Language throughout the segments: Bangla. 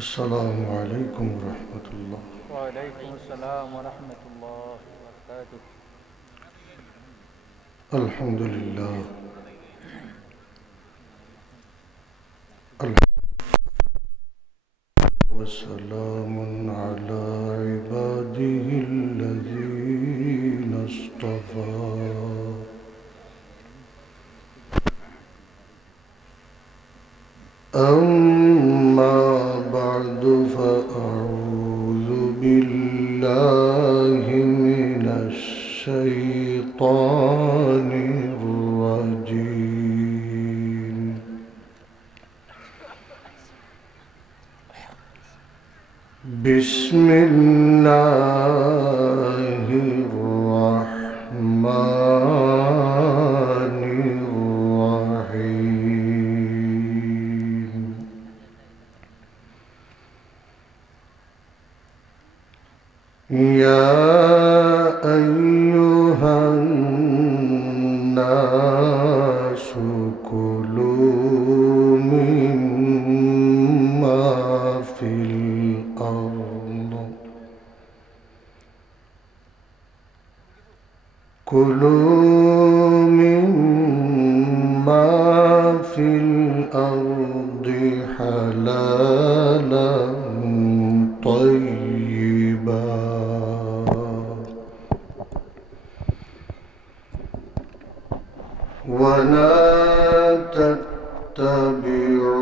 अस्सलामु अलैकुम रहमतुल्लाह। वालेकुम अस्सलाम वरहमतुल्लाहि वबरकातुह। अल्हम्दुलिल्लाह वस्सलामुन अला इबादिहिल्लज़ीना इस्तफ़ा। अम्मा बअदु फ़अऊज़ु बिल्लाहि मिनश शैतानिर रजीम। बिस्मिल्लाहिर्रहमानिर्रहीम। या अय्युहन नासु कुलू मिम्मा फिल अर्द कुलू मिम्मा फिल अर्दि हलालन तय्यिबा वला तत्तबि'ू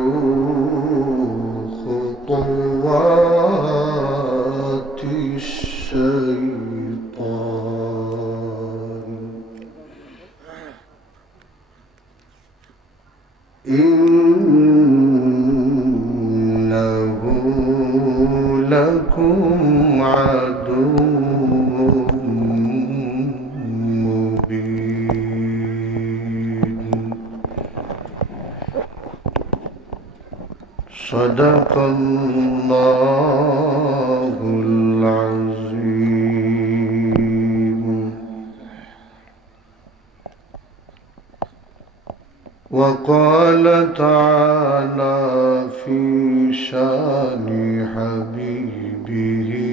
खुतुवातिश शैतान इन्नहु लकुम अदुव्वुम मुबीन। सदक़ल्लाहुल अज़ीम। वक़ाल तआला फ़ी शानि हबीबिही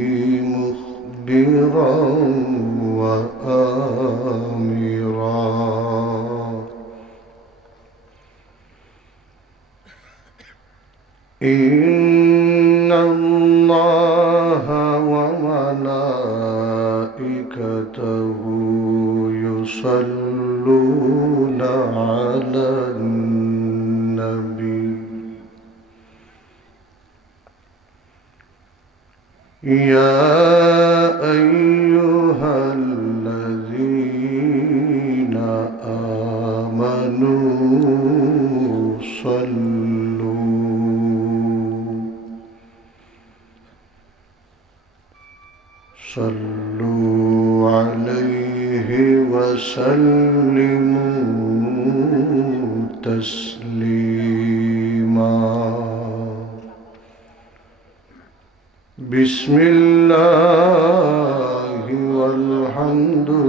मुख़बिरन व आमिरा। इन्नल्लाहा व मलाइकतहु युसल्लूना अलन नबी। या अय्युहल्लज़ीना आमनू सल्लू अलैहि वसल्लिमू तस्लीमा। बिस्मिल्लाहि वल्हम्दुलिल्लाह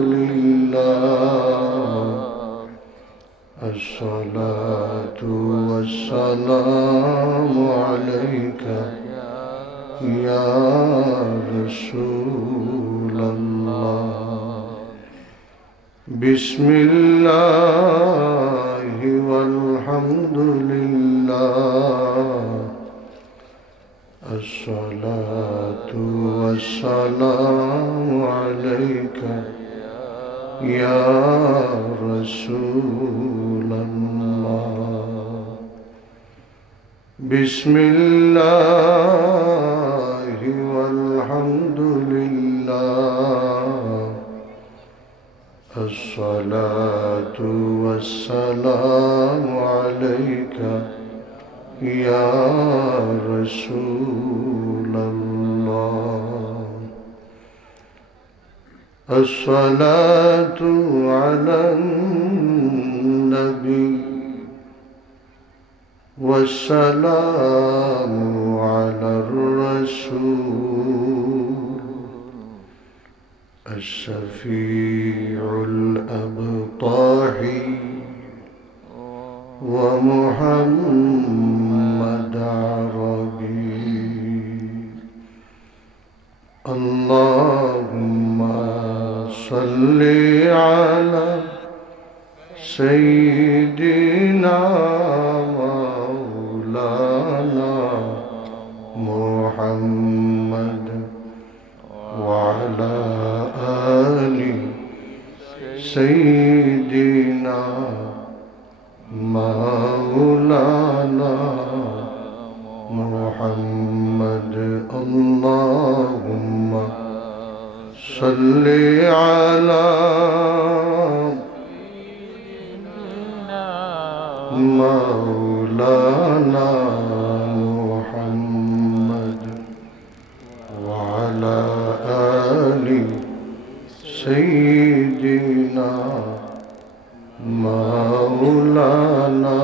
अस्सलातु वस्सलामु अलैका या रसूलल्लाह। बिस्मिल्लाहि वल्हम्दुलिल्लाह अस्सलातु वस्सलामु अलैका या रसूलल्लाह। बिस्मिल्लाहि वल्हम्दुलिल्लाह अस्सलातु वस्सलामु अलैका या रसूलल्लाह। अस्सलातु अलन नबी वस्सलामु अलर रसूल अश्शफीउल अबताही व मुहम्मद अरबी। सल्ली अला सय्यिदिना मौलाना मुहम्मद वअला आलि सय्यिदिना मौलाना मुहम्मद। अल्लाहुम्मा सल्ली अला मौलाना मुहम्मद वअला आलि सय्यिदिना मौलाना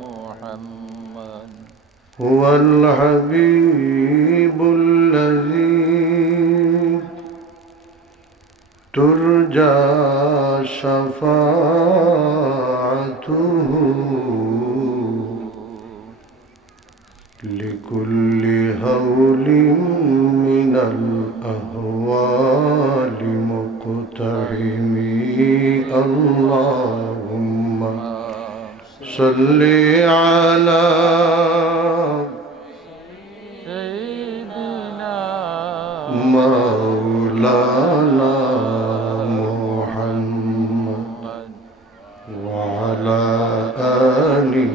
मुहम्मद। हुवल हबीबुल्लज़ी तुरजा शफ़ाअतुहु लिकुल्लि हौलिन मिनल अहवालि मुक़तहिमी। अल्लाहुम्मा सल्ली अला सय्यिदिना मौलाना मुहम्मद वअला आलि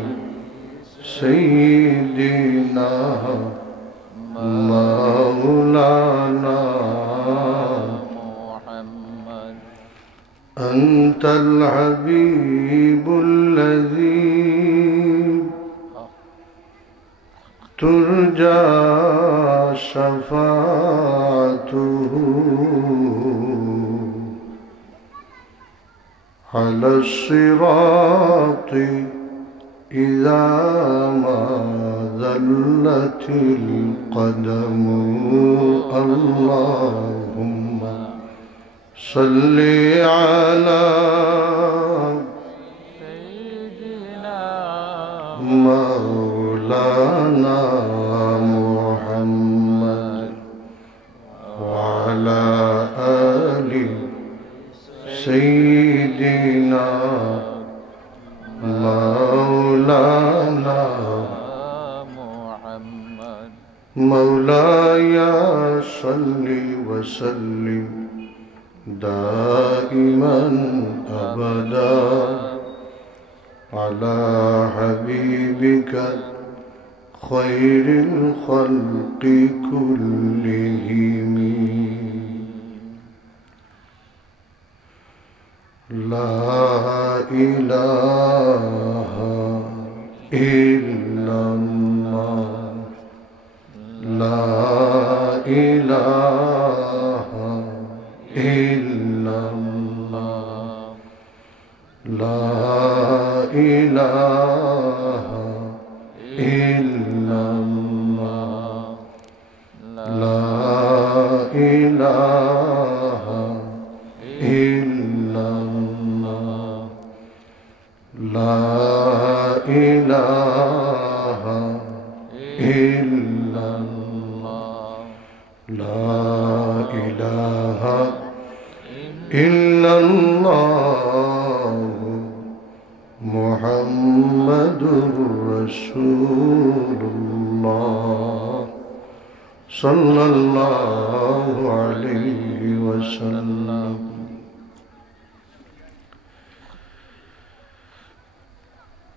सय्यिदिना मौलाना मुहम्मद। अंतल हबीबुल्लज़ी तुरजा शफ़ाअतुहु अलस्सिराति इज़ा मा ज़ल्लतिल क़दमु। अल्लाहुम्मा सल्ली अला सय्यिदिना मौलाना मुहम्मद वअला आलि सय्यिदिना मौलाना मुहम्मद। मौलाया सल्लि वसल्लिम दाइमन अबदा अला हबीबिका खैरिल खल्क़ि कुल्लिहिम। ला इलाहा इल्लल्लाह ला इलाहा इल्लल्लाह ला इलाहा इल्लल्लाह ला इलाहा इल्लल्लाह ला इलाहा इल्लल्लाह ला इलाहा इल्लल्लाह मुहम्मदुर रसूलुल्लाह सल्लल्लाहु अलैहि वसल्लम।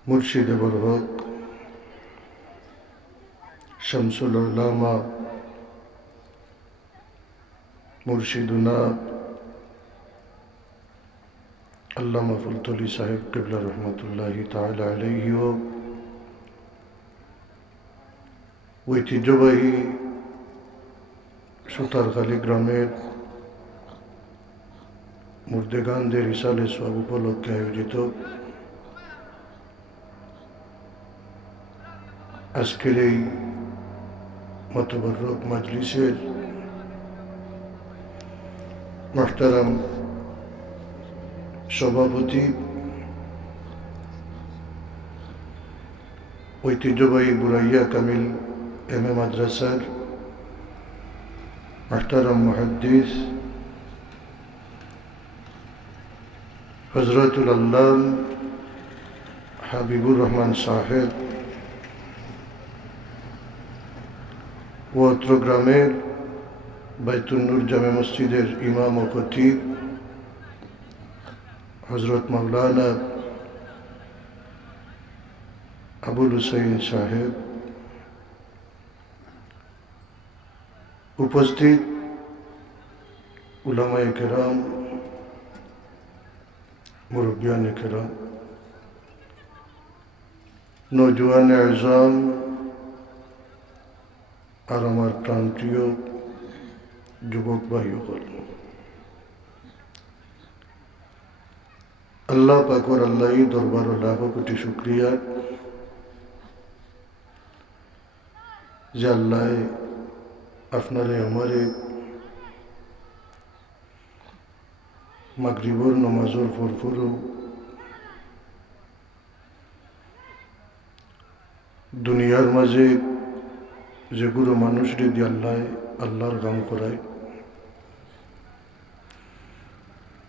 मुर्शिद बरवक शम्सुल उलमा मुर्शिदुना अल्लामा फुलतुली साहिब क़िबला रहमतुल्लाहि ताला अलैहि ঐতিহ্যবাহী সুতারখালী গ্রামের মুর্দেগানদের ইসালে সওয়াব উপলক্ষে আয়োজিত আজকের এই মুতাবাররক মাজলিসের মুহতারাম সভাপতি ঐতিহ্যবাহী বুরাইয়া কামিল এমএ মাদ্রাসার মুহতারাম মুহাদ্দিস হযরতুল আল্লাম হাবিবুর রহমান সাহেব ও অত্র গ্রামের বাইতুন নূর জামে মসজিদের ইমাম ও খতিব হযরত মাওলানা আবুল হুসাইন সাহেব, উপস্থিত উলামায়ে কেরাম, মুরব্বিয়ানে কেরাম, নওজোয়ান আযম আর আমার প্রাণপ্রিয় যুবক ভাইসকল, আল্লাহ পাকের আল্লাহই দরবার লাখ কোটি শুকরিয়া যে আল্লাহ আপনারে আমারে মাগরিবর নমাজর পরপরও দুনিয়ার মাঝে যেগুলো মানুষরে দিয়ে আল্লাহর কাম করায়,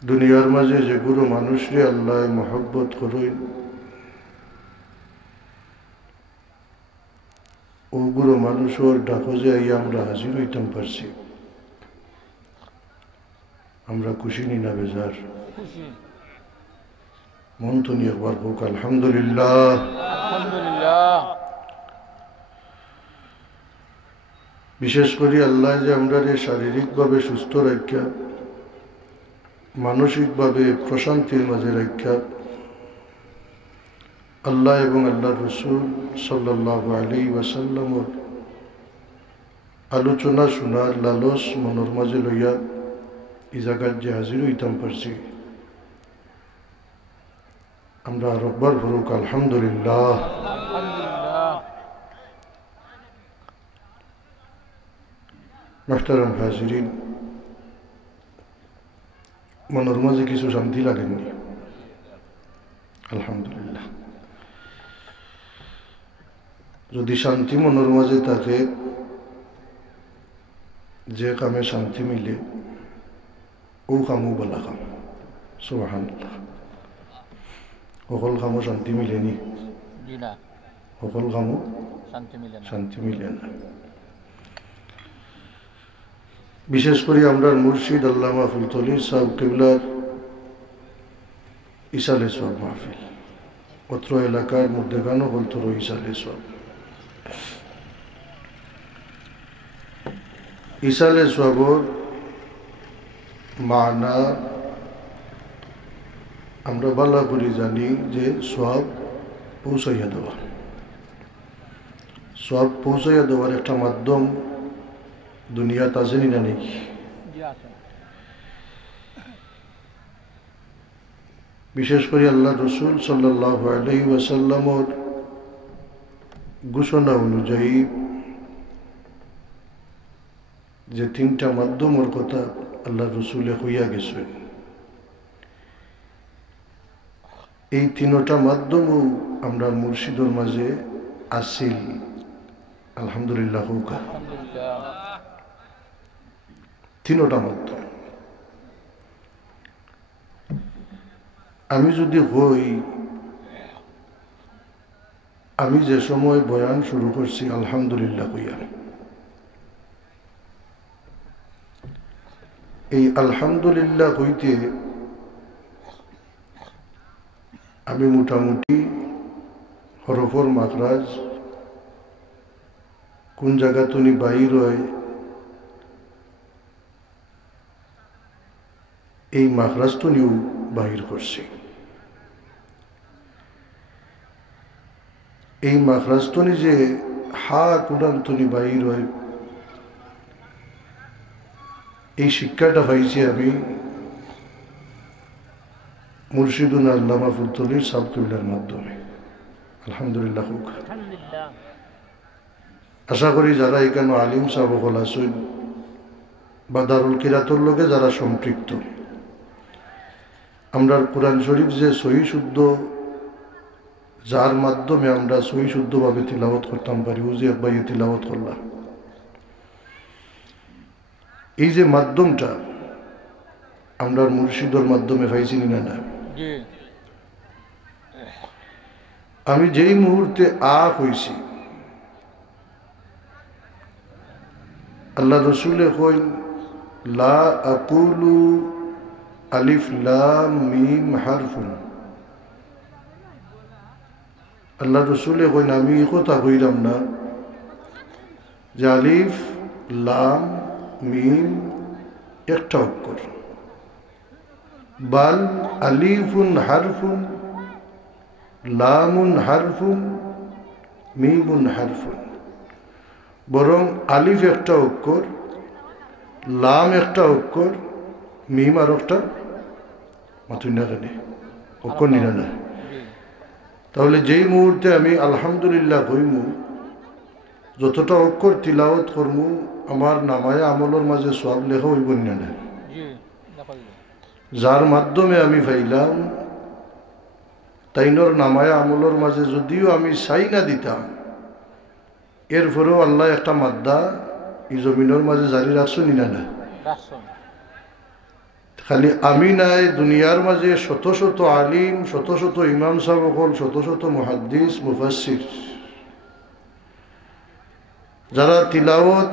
দুনিয়ার মাঝে যেগুলো মানুষরে আল্লাহ মহব্বত করেন, ওগুলো মানুষের ডাকজে আইয়া আমরা হাজির হইতাম পারছি। আমরা খুশি নি না বেজার? মন তো নিয়ে একবার হোক আলহামদুলিল্লাহ। আলহামদুলিল্লাহ। বিশেষ করে আল্লাহ যে আমরা শারীরিকভাবে সুস্থ রাখা, মানসিকভাবে প্রশান্তির মাঝে রাখা, আল্লাহ এবং আল্লাহর রাসূল সাল্লাল্লাহু আলাইহি ওয়াসাল্লামের আলোচনা শোনার লালস মনের মাঝে লইয়া এই জায়গায় যে হাজির হইতাম পারছি, আমরা আর একবার বলুক আলহামদুলিল্লাহ। মুহতারাম হাজিরিন, মনের মাঝে কিছু শান্তি লাগেননি? আলহামদুলিল্লাহ। যদি শান্তি মনের মাঝে থাকে, যে কামে শান্তি মিলে ও কামও বলা কাম। সুবহানাল্লাহ। সকল কামও শান্তি মিলেনি, সকল কামও শান্তি মিলে না। বিশেষ করে আমরা মুর্শিদ আল্লামা ফুলতলি সাহেব কিবলার ইসালে সওয়াব মাহফিল, অত্র এলাকার মধ্যে গানও বলতো ইসালে সওয়াব। ইসালে সওয়াবর মানা আমরা ভালো করে জানি যে সওয়াব পৌঁছাইয়া দেওয়া। সওয়াব পৌঁছাইয়া দেওয়ার একটা মাধ্যম দুনিয়াতে আছে না নেই? বিশেষ করে আল্লাহ রাসূল সাল্লাল্লাহু আলাইহি ওয়াসাল্লামের ঘোষণা অনুযায়ী যে তিনটা মাধ্যমের কথা আল্লাহ রাসূলে হইয়া গেছেন, এই তিনটা মাধ্যমও আমরা মুর্শিদের মাঝে আসিল। আলহামদুলিল্লাহ। তিনটা মাধ্যম। আমি যদি হই, আমি যে সময় বয়ান শুরু করছি আলহামদুলিল্লাহ কইয়া, এই আলহামদুলিল্লাহ হইতে আমি মোটামুটি হরফর মাখরাজ কোন জায়গা তুমি বাহির হয়, এই মাখরাজ তো নিউ বাহির করছি। এই মাখরাজ তো যে হা কোরআন তুমি বাহির হয়, এই শিক্ষাটা পাইছি আমি মুর্শিদুন আল্লামা ফুলতলির সাহেব কিবলার মাধ্যমে। আলহামদুলিল্লাহ। আশা করি যারা এখানে আলিম সাহেব হল আছেন বা দারুল কিরাতর লোকে যারা সম্পৃক্ত, আমরা কোরআন শরীফ যে সহি শুদ্ধ, যার মাধ্যমে আমরা সহি শুদ্ধভাবে তিলাওয়াত করতাম পারি, ও যে একবার তিলাওয়াত করলাম, এই যে মাধ্যমটা আমরা মুর্শিদের মাধ্যমে পাইছি না? জি আমি যেই মুহূর্তে হইছি আল্লাহ রসুলে কইন লা আকুলু আলিফ লাম মিম হারফুন। আল্লাহ রসুলে কইন আমি এই কথা কইলাম না যে আলিফ লাম মিম একটা অক্ষর, বাল আলিফুন হারফুন লামুন হারফুন মিমুন হারফুন। বরং আলিফ একটা অক্ষর, লাম একটা অক্ষর, মিম আর একটা মাতুই না কেন অক্ষর নিরা না। তাহলে যেই মুহূর্তে আমি আলহামদুলিল্লাহ কইমু, যতটা অক্ষর তিলাওয়াত করমু আমার নামায়া আমলের মাঝে সব লেখা হইব না। যার মাধ্যমে আমি পাইলাম তাইনর নামায়া আমলের মাঝে যদিও আমি চাই না দিতাম, এরপরেও আল্লাহ একটা মাদ্দা এই জমিনের মাঝে জারি রাখছো নিনা না। খালি আমি নাই, দুনিয়ার মাঝে শত শত আলিম, শত শত ইমাম সাহেব হল, শত শত মুহাদ্দিস মুফাসসির যারা তিলাওয়াত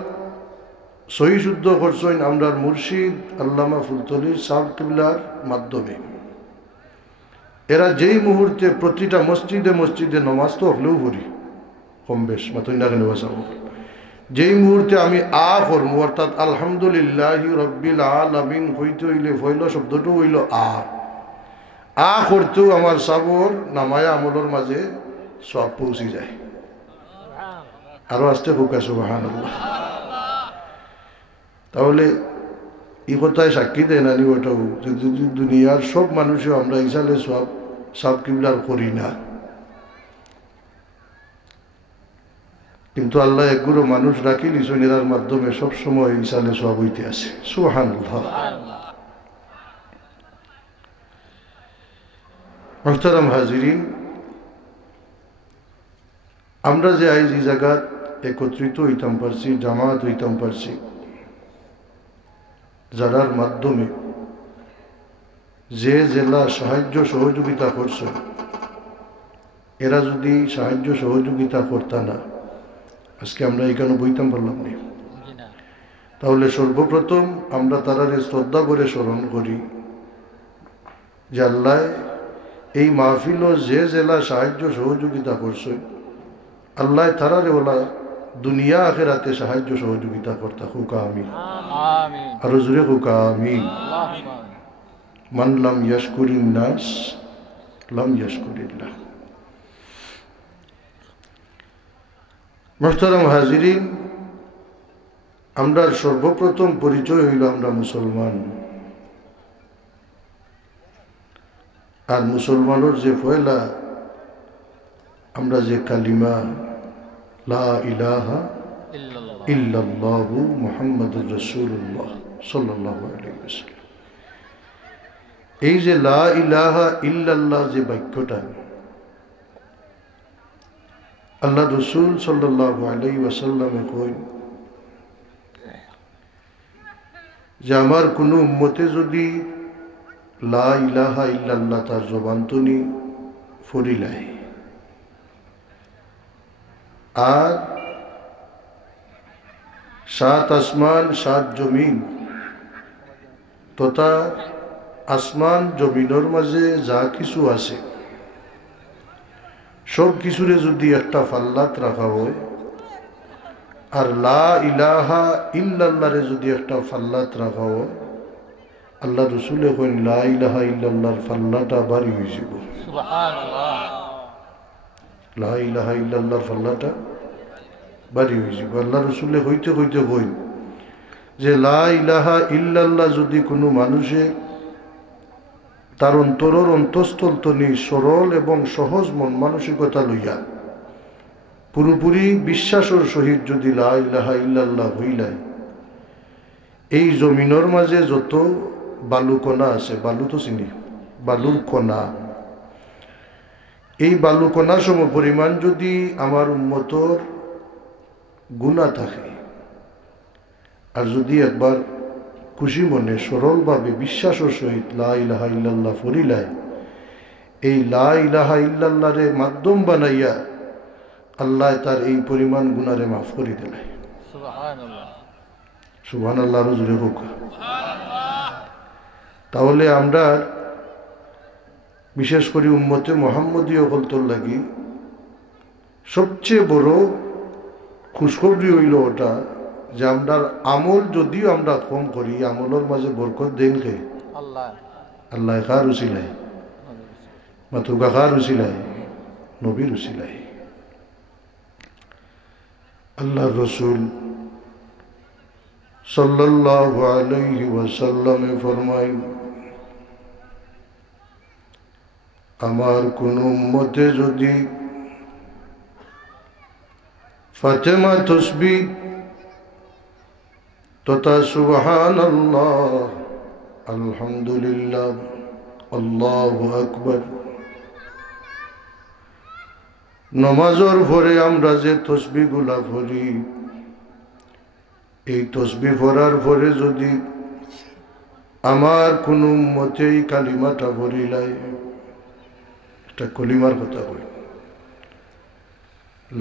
সহি শুদ্ধ করছেন আমরার মুর্শিদ আল্লামা ফুলতলি সাহেব কিবলার মাধ্যমে। এরা যেই মুহূর্তে প্রতিটা মসজিদে মসজিদে নমাজ তো হলেও পড়ি কম বেশ মাতইনাকে নেওয়া, যেই মুহূর্তে আমি করবো অর্থাৎ আলহামদুলিল্লাহ রব্বিল আলামিন হইতে হইলে হইল শব্দটা হইল করতেও আমার সাবর নামায়া আমলের মাঝে সব পৌঁছে যায়। আরো আসতে হোকা সুবহানাল্লাহ। তাহলে এই কথায় সাক্ষী দেয় নানি ওটাও যে যদি দুনিয়ার সব মানুষও আমরা ইসালে সব সাব কিবলার করি না, কিন্তু আল্লাহ একগুলো মানুষ রাখি লিসনেরার মাধ্যমে সবসময় ইসালে সব হইতে আছে। সুবহানাল্লাহ। মুহতারাম হাজিরিন, আমরা যে আজ এই জায়গাত একত্রিত হইতাম পারছি, জামাত হইতাম পারছি, যারার মাধ্যমে যে জেলা সাহায্য সহযোগিতা করছে, এরা যদি সাহায্য সহযোগিতা করতা না আজকে আমরা এখানে বইতাম পারলাম না। তাহলে সর্বপ্রথম আমরা তারারে শ্রদ্ধা করে স্মরণ করি যে আল্লাহ এই মাহফিল যে জেলা সাহায্য সহযোগিতা করছে আল্লাহ তারারে ওলা দুনিয়া আখিরাতে সাহায্য সহযোগিতা করতা। হুকা আমিন, আরো জোরে হুকা আমিন। মান লাম ইয়াশকুরিন নাস লাম ইয়াশকুরিল্লাহ। মুহতারাম হাজিরিন, আমরা সর্বপ্রথম পরিচয় হইল আমরা মুসলমান। আর মুসলমানের যে পয়লা আমরা যে কালিমা লা ইলাহা ইল্লাল্লাহু মুহাম্মাদুর রাসূলুল্লাহ সাল্লাল্লাহু আলাইহি ওয়াসাল্লাম, এই যে লা ইলাহা ইল্লাল্লাহ যে বাক্যটা আল্লাহ রসুল সাল্লাল্লাহু আলাইহি ওয়াসাল্লামে কই যে আমার কোনো উম্মতে যদি লা ইলাহা ইল্লাল্লাহ তার জবানতনি ফরিলাই আর 7 আসমান 7 জমিন তথা আসমান জমিনের মাঝে যা কিছু আছে সব কিছুরে যদি একটা ফাল্লাত রাখা হয় আর লা ইলাহা ইল্লাল্লাহরে যদি একটা ফাল্লাত রাখা হয়, আল্লাহ রসুলে কইন লা ইলাহা ইল্লাল্লাহর ফাল্লাটা ভারী হয়ে যাব। সুবহানাল্লাহ। লা ইলাহা ইল্লাল্লাহর ফাল্লাটা ভারী হয়ে যাব। আল্লাহ রসুলে হইতে হইতে কইন যে লা ইলাহা ইল্লাল্লাহ যদি কোনো মানুষে তার অন্তরের অন্তঃস্থল তনি সরল এবং সহজ মন মানসিকতা লইয়া পুরোপুরি বিশ্বাসের সহিত যদি লা ইলাহা ইল্লাল্লাহ হইলাই, এই জমিনের মাঝে যত বালুকণা আছে, বালু তো চিনি, বালুর কণা, এই বালুকণা সম পরিমাণ যদি আমার উম্মতর গুনাহ থাকে আর যদি একবার খুশি মনে সরলভাবে বিশ্বাসের সহিত লা ইলাহা ইল্লাল্লাহ ফরিলায়, এই লা ইলাহা ইল্লাল্লাহরে মাধ্যম বানাইয়া আল্লাহ তার এই পরিমাণ গুনারে মাফ করে দিলে। সুবহানাল্লাহ জুড়ে হোক। তাহলে আমরা বিশেষ করে উম্মতে মুহাম্মদীয় বলতর লাগি সবচেয়ে বড় খুশখবরি হইল ওটা যে আমরা আমল যদিও আমরা কম করি, আমলের মাঝে বরকত দেন কে? আল্লাহ। আল্লাহ কার উসিলায়? মাতুকা কার উসিলায়? নবীর উসিলায়। আল্লাহ রসুল সাল্লাল্লাহু আলাইহি ওয়াসাল্লামে ফরমায়, আমার কোন উম্মতে যদি ফাতেমা তসবিহ তথা সুবহানাল্লাহ, আলহামদুলিল্লাহ, আল্লাহু আকবার নমাজের পরে আমরা যে তসবিহগুলা পড়ি, এই তসবিহ পড়ার পরে যদি আমার কোন উম্মতে এই কালিমাটা পড়িলাই, এটা কলিমার কথা কই,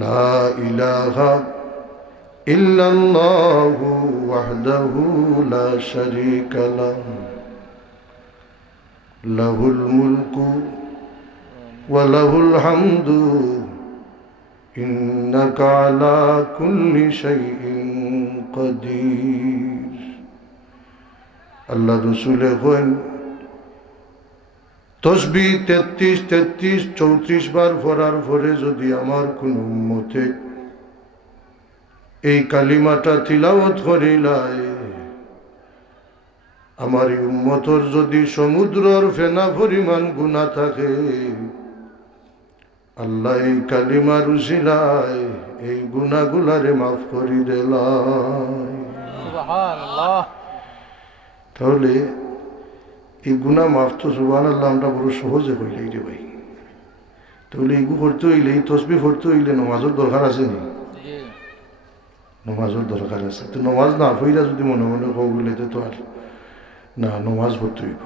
লা ইলাহা ইল্লাল্লাহু ওয়াহদাহু লা শারীকা লাহু লাহুল মুলকু ওয়া লাহুল হামদু ইন্নাকা আলা কুল্লি শাইইন কাদির। আল্লাহ রাসূলে কইন তসবিহ 33 বার পড়ার পরে যদি আমার কোন উম্মতে এই কালিমাটা তিলাওয়াত করিলাই, আমার উম্মতর যদি সমুদ্রর ফেনা পরিমাণ গুনাহ থাকে, আল্লাহ এই কালিমার উসিলায় এই গুনাহগুলারে মাফ করে দেয়। সুবহানাল্লাহ। তাহলে এই গুনাহ মাফ তো সুবহানাল্লাহ আমরা বড় সহজে কইলাই রে ভাই। তাহলে এইগু করতে হইলে, এই তসবিহ পড়তে হইলে নামাজের দরকার আছে নি? নামাজের দরকার আছে। তো নামাজ না পড়িলা যদি মনে মনে কও বলে তো আর না, নামাজ পড়তে হইব।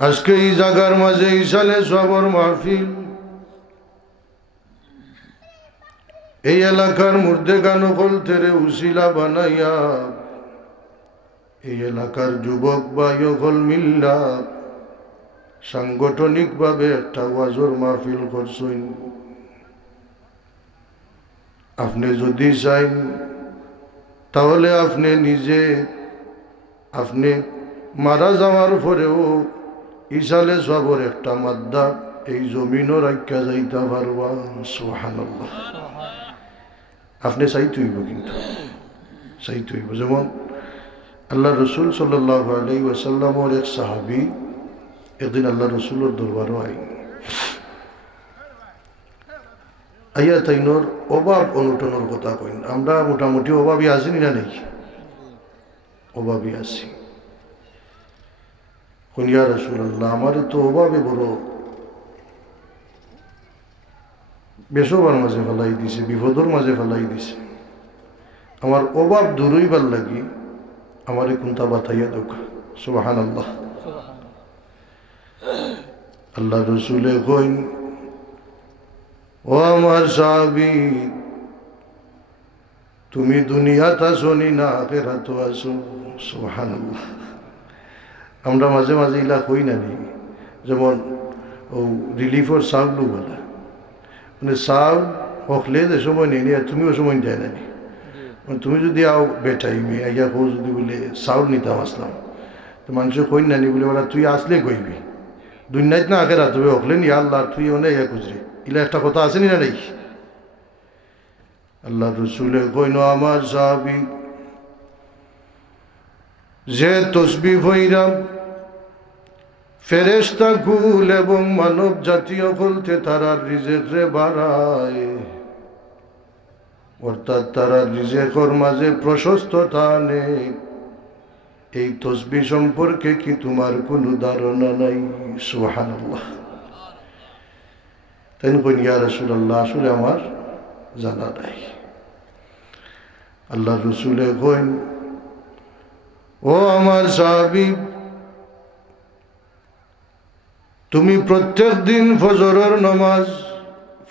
আজকে এই জায়গার মাঝে ইসালে সবর মাহফিল, এই এলাকার মধ্যে গানকল তেরে উসিলা বানাইয়া এই এলাকার যুবক বা ইয়কল মিল্লা সাংগঠনিক ভাবে একটা ওয়াজর মাহফিল করছেন। আপনি যদি চাইন তাহলে আপনি নিজে, আপনি মারা যাওয়ার পরেও ইসালে সবর একটা মাদ্দা এই জমিনও রাখা যাইতে পারবা। সুবহানাল্লাহ। আপনি চাইতে হইব, কিন্তু চাইতে হইব। যেমন আল্লাহ রসুল সাল্লাল্লাহু আলাইহি ওয়াসাল্লামের এক সাহাবী একদিন আল্লাহ রসুলের দরবারও আইয়া তাইনোর অভাব অনটনের কথা কইন। আমরা মোটামুটি অভাবী আছি না নেই? অভাবী আছি। কইন, ইয়া রাসূলুল্লাহ, আমার তো অভাবে বড় বেসবার মাঝে ফেলাই দিছে, বিপদর মাঝে ফেলাই দিছে। আমার অভাব দূর হইবার লাগি আমার কোনটা বাতাইয়া দোক। সুবহানাল্লাহ। আল্লাহ রসুলে কইন, ও আমার সাহাবী, তুমি দুনিয়াত আসো নি না আখিরাত আসো। সুবহানাল্লাহ। আমরা মাঝে মাঝে ইলা কই না নি, যেমন ও রিলিফর চাউলু বলা, মানে চাউল হকলে যে সময় নেই আর তুমিও সময় দেয় না। তুমি যদি আও বেটাই মেয়ে আইয়া কো যদি বলে চাউল নিতাম আসলাম, তো মানুষে কই না নি বলে, ওরা তুই আসলে কইবি দুনিয়াত না আখেরাত তবে হকলে নি আল্লাহ তুই অনেক ইয়া খুঁজরে, ইলা একটা কথা আছে নি না নেই? আল্লাহ রসুলে কইন, আমার সাহাবী, যে তসবিহ হইরাম ফেরেশতা কুল এবং মানব জাতীয় বলতে তারা রিজেকরে বাড়ায়, অর্থাৎ তারা রিজেকর মাঝে প্রশস্ততা আনে, এই তসবিহ সম্পর্কে কি তোমার কোনো ধারণা নাই? সুবহানাল্লাহ। তাই কইন, ইয়া রাসূলুল্লাহ, আসলে আমার জানা নাই। আল্লাহ রসুলে কইন, ও আমার সাহাবী, তুমি প্রত্যেক দিন ফজরের নামাজ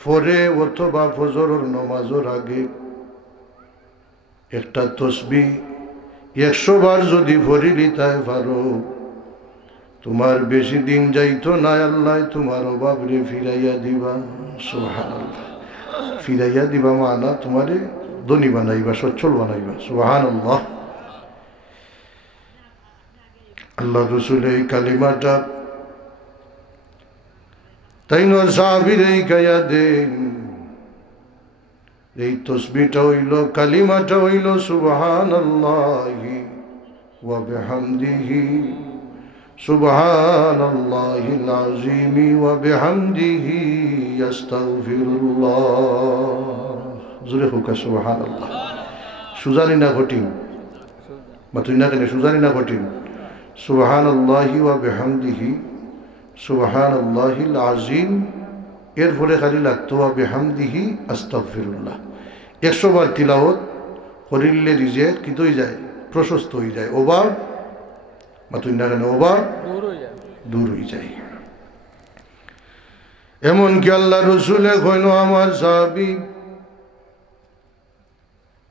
পড়ে অথবা ফজরের নামাজের আগে একটা তসবিহ 100 বার যদি পড়িলি তাই পারো, তোমার বেশি দিন যাইতো না, আল্লাহ তোমার অভাব রে ফিরাইয়া দিবা। সুবহানাল্লাহ। ফিরাইয়া দিবা মানা তোমারে ধনী বানাইবা, সচ্ছল বানাইবা। সুবহানাল্লাহ। আল্লাহ রসুল এই কালিমাটা তাই নর সাহাবীর এই গায়া দেন। এই তসবিহটা হইল, কালিমাটা হইল সুবহানাল্লাহি ওয়া বিহামদিহি, সুবহানাল্লাহিল আযীম ওয়া বিহামদিহি আস্তাগফিরুল্লাহ। জোরে হোক সুবহানাল্লাহ। সুজানি না ঘটিন মাতুই না কেন, সুজানি না ঘটিন। সুবহানাল্লাহি ওয়া বিহামদিহি সুবহানাল্লাহিল আযীম, এরপরে খালি লাগতো ওয়া বিহামদিহি আস্তাগফিরুল্লাহ। 100 বার তিলাওয়াত করিলে রিজিক কি হয়ে যায়, প্রশস্ত হয়ে যায়, ওভার মাতুই না কেন, ওভার দূর হয়ে যায়। এমনকি আল্লাহ রসুলে কইল আমার সাহাবী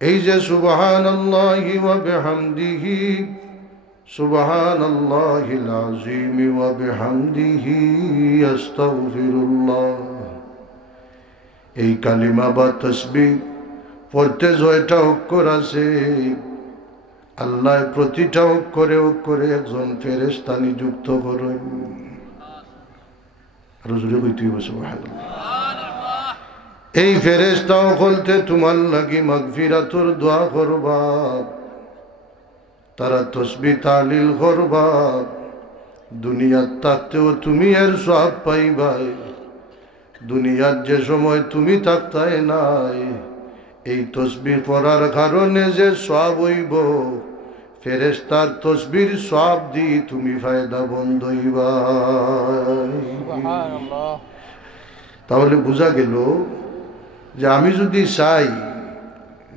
এই যে সুবহানাল্লাহি ওয়া বিহামদিহি সুবহানাল্লাহিল আযীম ওয়া বিহামদিহি আস্তাগফিরুল্লাহ, এই কালিমা বা তাসবিহ পড়তে জয়টা অক্ষর আছে, আল্লাহ প্রতিটা অক্ষরে একজন ফেরেশতা নিযুক্ত করেন। আরো জোরে কইতে হবে সুবহানাল্লাহ। এই ফেরেশতা বলতে তোমার লাগি মাগফিরাতুর দোয়া করবা, তারা তসবিহ তাহলিল করবা, দুনিয়ার থাকতেও তুমি এর সওয়াব পাইবাই, দুনিয়ার যে সময় তুমি থাকতাই নাই, এই তসবিহ পড়ার কারণে যে সওয়াব হইব, ফেরেশতার তসবির সওয়াব দি তুমি ফায়দা বন্ধ হইবা। সুবহানাল্লাহ। তাহলে বোঝা গেল যে আমি যদি চাই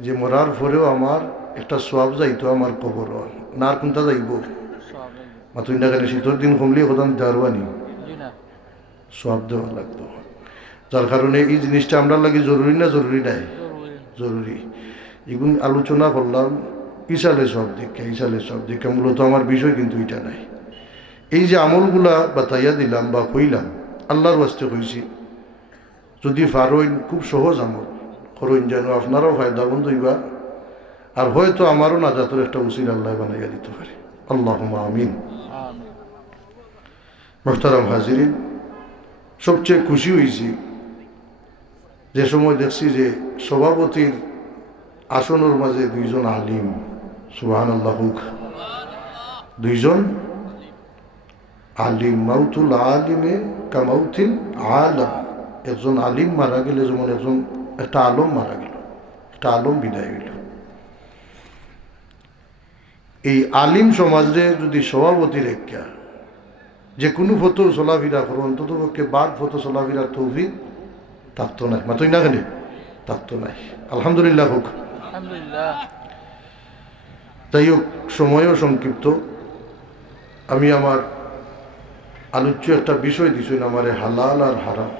যে মরার পরেও আমার একটা সওয়াব যাইতো আমার কবর, না আর কোনটা যাইব মাতুই না কেন, শীতের দিন কমলে কোথাও দারবানি সওয়াব দেওয়া লাগতো। যার কারণে এই জিনিসটা আমরা লাগে জরুরি না জরুরি নাই, জরুরি। এগুলো আলোচনা করলাম ইসালে সব দিকে, মূলত আমার বিষয় কিন্তু এটা নাই। এই যে আমলগুলা বাতাইয়া দিলাম বা কইলাম, আল্লাহর ওয়াস্তে কইছি, যদি পারইন খুব সহজ আমল করইন, যেন আপনারাও ফায়দাবন্দ হইবা, আর হয়তো আমারও নাজাতের একটা উসিলা আল্লাহ বানাইয়া দিতে পারে। আল্লাহুম্মা আমিন। মুহতারাম হাজিরিন, সবচেয়ে খুশি হয়েছি যে সময় দেখছি যে সভাপতির আসনের মাঝে 2 জন আলিম, সুবহানাল্লাহ, 2 জন আলিম। মাউতুল আলিমে কামাউতিল আলম, একজন আলিম মারা গেলে যেমন একটা আলম মারা গেল, একটা আলম বিদায় হইল। এই আলিম সমাজে যদি সভাপতি রেখা যে কোনো ফটো চলাফেরা করো, অন্তত পক্ষে বাঘ ফটো চলাফেরার তৌফিক থাকতো নাই, মাতই না কেন থাকতো নাই। আলহামদুলিল্লাহ হোক। যাই হোক, সময়ও সংক্ষিপ্ত। আমি আমার আলোচ্য একটা বিষয় দিছেন আমারে, হালাল আর হারাম।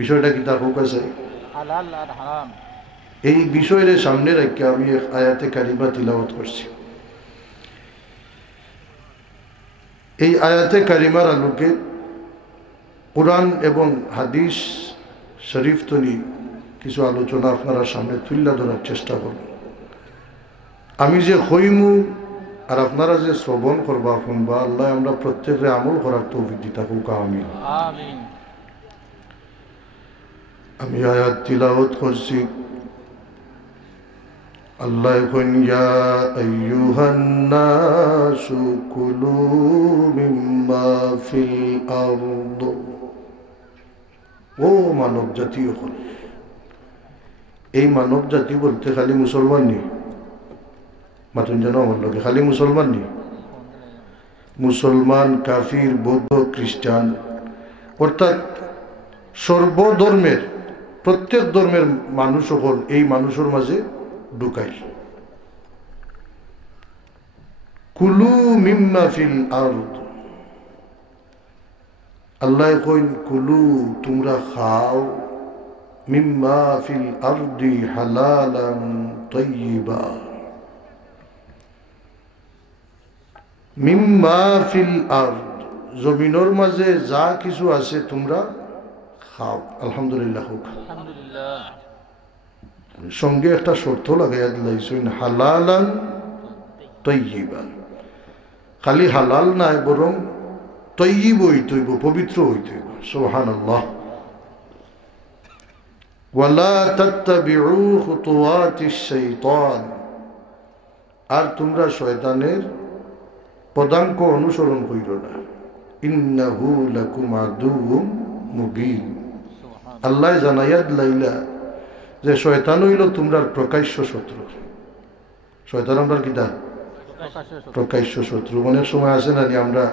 বিষয়টা কি তা হোক আছে, হালাল আর হারাম। এই বিষয়ের সামনে রেখে আমি এক আয়াতে কারিমা তিলাওয়াত করছি। এই আয়াতে কারিমার আলোকে কোরআন এবং হাদিস শরীফ তনি কিছু আলোচনা আপনারা সামনে তুলে ধরার চেষ্টা করব। আমি যে হইমু আর আপনারা যে শ্রবণ করবা শুনবা, আল্লাহ আমরা প্রত্যেকে আমল করার তৌফিক দিতা হোক, আমিন। আমি আয়াত তিলাওয়াত করছি। আল্লাহ কইন, ইয়া আইয়ুহান নাসু কুলু মিম্মা ফিল আরদ। ও মানব জাতি, এই মানব জাতি বলতে খালি মুসলমান নেই, মাতুন যেন আমার লোকে খালি মুসলমান নেই, মুসলমান, কাফির, বৌদ্ধ, খ্রিস্টান, অর্থাৎ সর্বধর্মের, প্রত্যেক ধর্মের মানুষ সকল এই মানুষের মাঝে ঢুকাই। কুলু মিম্মা ফিল আরদ, আল্লাহ কইন কুলু তোমরা খাও মিম্মা ফিল আরদি হালালান তাইয়্যিবা মিম্মা ফিল আরদ জমিনের মাঝে যা কিছু আছে তোমরা খাও আলহামদুলিল্লাহ আলহামদুলিল্লাহ সঙ্গে একটা শর্ত লাগাইয়া দিলাইছেন হালালান তাইয়্যিবা খালি হালাল নাই বরং তৈয়ব হইতে হইব পবিত্র হইতে হইব সুবহানাল্লাহ ওয়ালা তাত্তাবিউ খুতুওয়াতিশ শাইতান আর তোমরা শয়তানের পদাঙ্ক অনুসরণ কইরো না ইন্নাহু লাকুম আদুউম মুবিন আল্লাহ জানাইয়া দিলাইলা যে শয়তান হইল তোমরার প্রকাশ্য শত্রু শয়তান আমরা কিটা প্রকাশ্য শত্রু অনেক সময় আছে না আমরা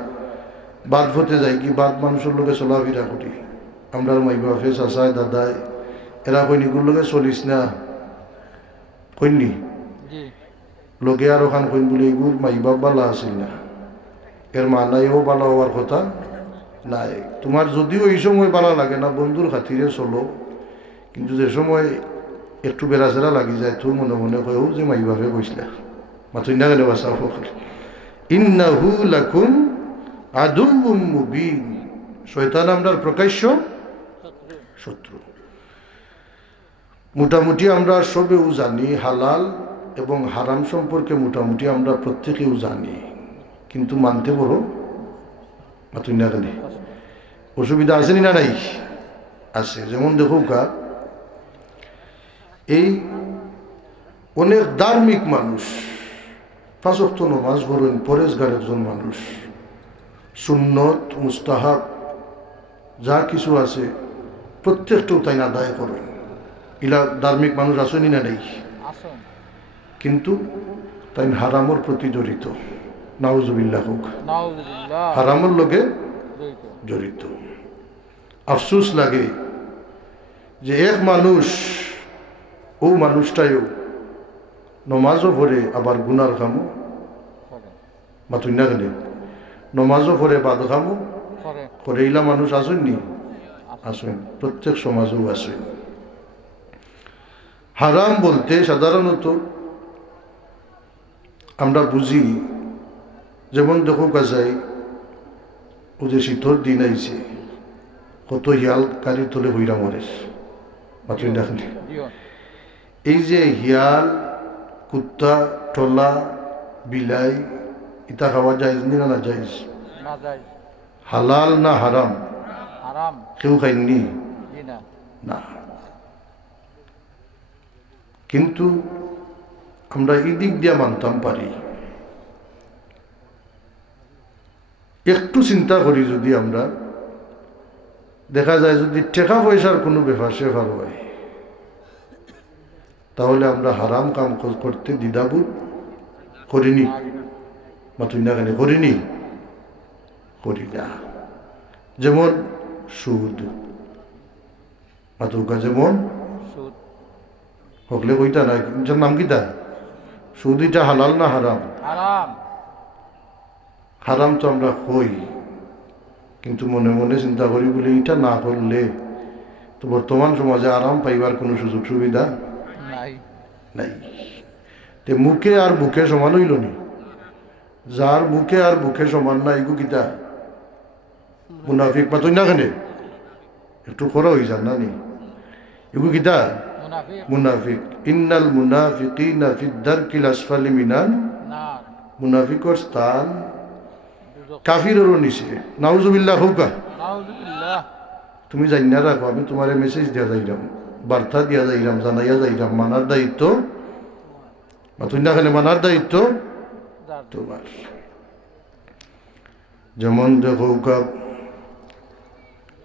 বাদ হতে যাই কি বাদ মানুষের লোকে চলাফেরা করি আমরা মাই বাপে চাচাই দাদাই এরা কইনিগুর লোকে চলিস না কইনি লোকে আর ওখান কইন বলে এগুর মাই বাপ বালা আসিল না এর মা নাইও বালা হওয়ার কথা নাই তোমার যদিও এই সময় বালা লাগে না বন্ধুর খাতিরে চলো কিন্তু যে সময় একটু বেড়াচেরা লাগি যায় তোর মনে মনে কয়ও যে মাই বাপে কইসলা মাথুই না গেলে বাসা ইন্নাহু লাকুম আদুউম মুবিন শয়তান আমরার প্রকাশ্য শত্রু মোটামুটি আমরা সবেও জানি হালাল এবং হারাম সম্পর্কে মোটামুটি আমরা প্রত্যেকেও জানি কিন্তু মানতে বড় মাথুই না গেলে অসুবিধা আসেনি না নাই আছে যেমন দেখো কা এই অনেক ধার্মিক মানুষ পাঁচ ওয়াক্ত নামাজ পড়েন পরেশগার একজন মানুষ সুন্নত মুস্তাহাব যা কিছু আছে প্রত্যেকটাও তাই আদায় করেন ইলা ধার্মিক মানুষ আসেনি না নেই কিন্তু তাই হারামর প্রতি জড়িত নাউজুবিল্লাহ হোক হারামর লোকে জড়িত আফসোস লাগে যে এক মানুষ ও মানুষটাও নমাজও পড়ে আবার গুনার কামও মাথুই না গেলে নমাজও পড়ে বাদ কামও করে এইলা মানুষ আসেননি আসেন প্রত্যেক সমাজেও আসেন হারাম বলতে সাধারণত আমরা বুঝি যেমন দেখো কাজাই ও যে শীতর দিন আইছে কত হিয়াল গাড়ির তলে হইরা মরে মাথুই না গেলে এই যে হিয়াল কুত্তা টলা বিলাই ইতা খাওয়া যাইজ না না যাইজ হালাল না হারাম কেউ খাইনি না কিন্তু আমরা এই দিক দিয়া মানতাম পারি একটু চিন্তা করি যদি আমরা দেখা যায় যদি টাকা পয়সার কোনো ব্যাপার সেভার হয় তাহলে আমরা হারাম কাম করতে দ্বিধাবোধ করিনি মাথুই না কেন করিনি করি না যেমন সুদ মাতুকা যেমন হকলে কইতা না যার নাম কিতা সুদ এটা হালাল না হারাম হারাম তো আমরা হই কিন্তু মনে মনে চিন্তা করি বলে এটা না করলে তো বর্তমান সমাজে আরাম পাইবার কোনো সুযোগ সুবিধা নাই তে মুখে আর বুকে সমান হইল নি যার মুখে আর বুকে সমান না এগু কিতা মুনাফিক পাতই না কেন একটু খরা হয়ে যান না নি এগু কিতা মুনাফিক ইন্নাল মুনাফিকিনা ফিদ দারকিল আসফালি মিনান নার মুনাফিকর স্থান কাফিরেরও নিচে নাউজুবিল্লাহ হুকা নাউজুবিল্লাহ তুমি জানি না রাখো আমি তোমারে মেসেজ দিয়া যাইলাম বার্তা দিয়া যাইলাম জানাইয়া যাইলাম মানার দায়িত্ব মাথুই না কেন মানার দায়িত্ব তোমার যেমন দেখো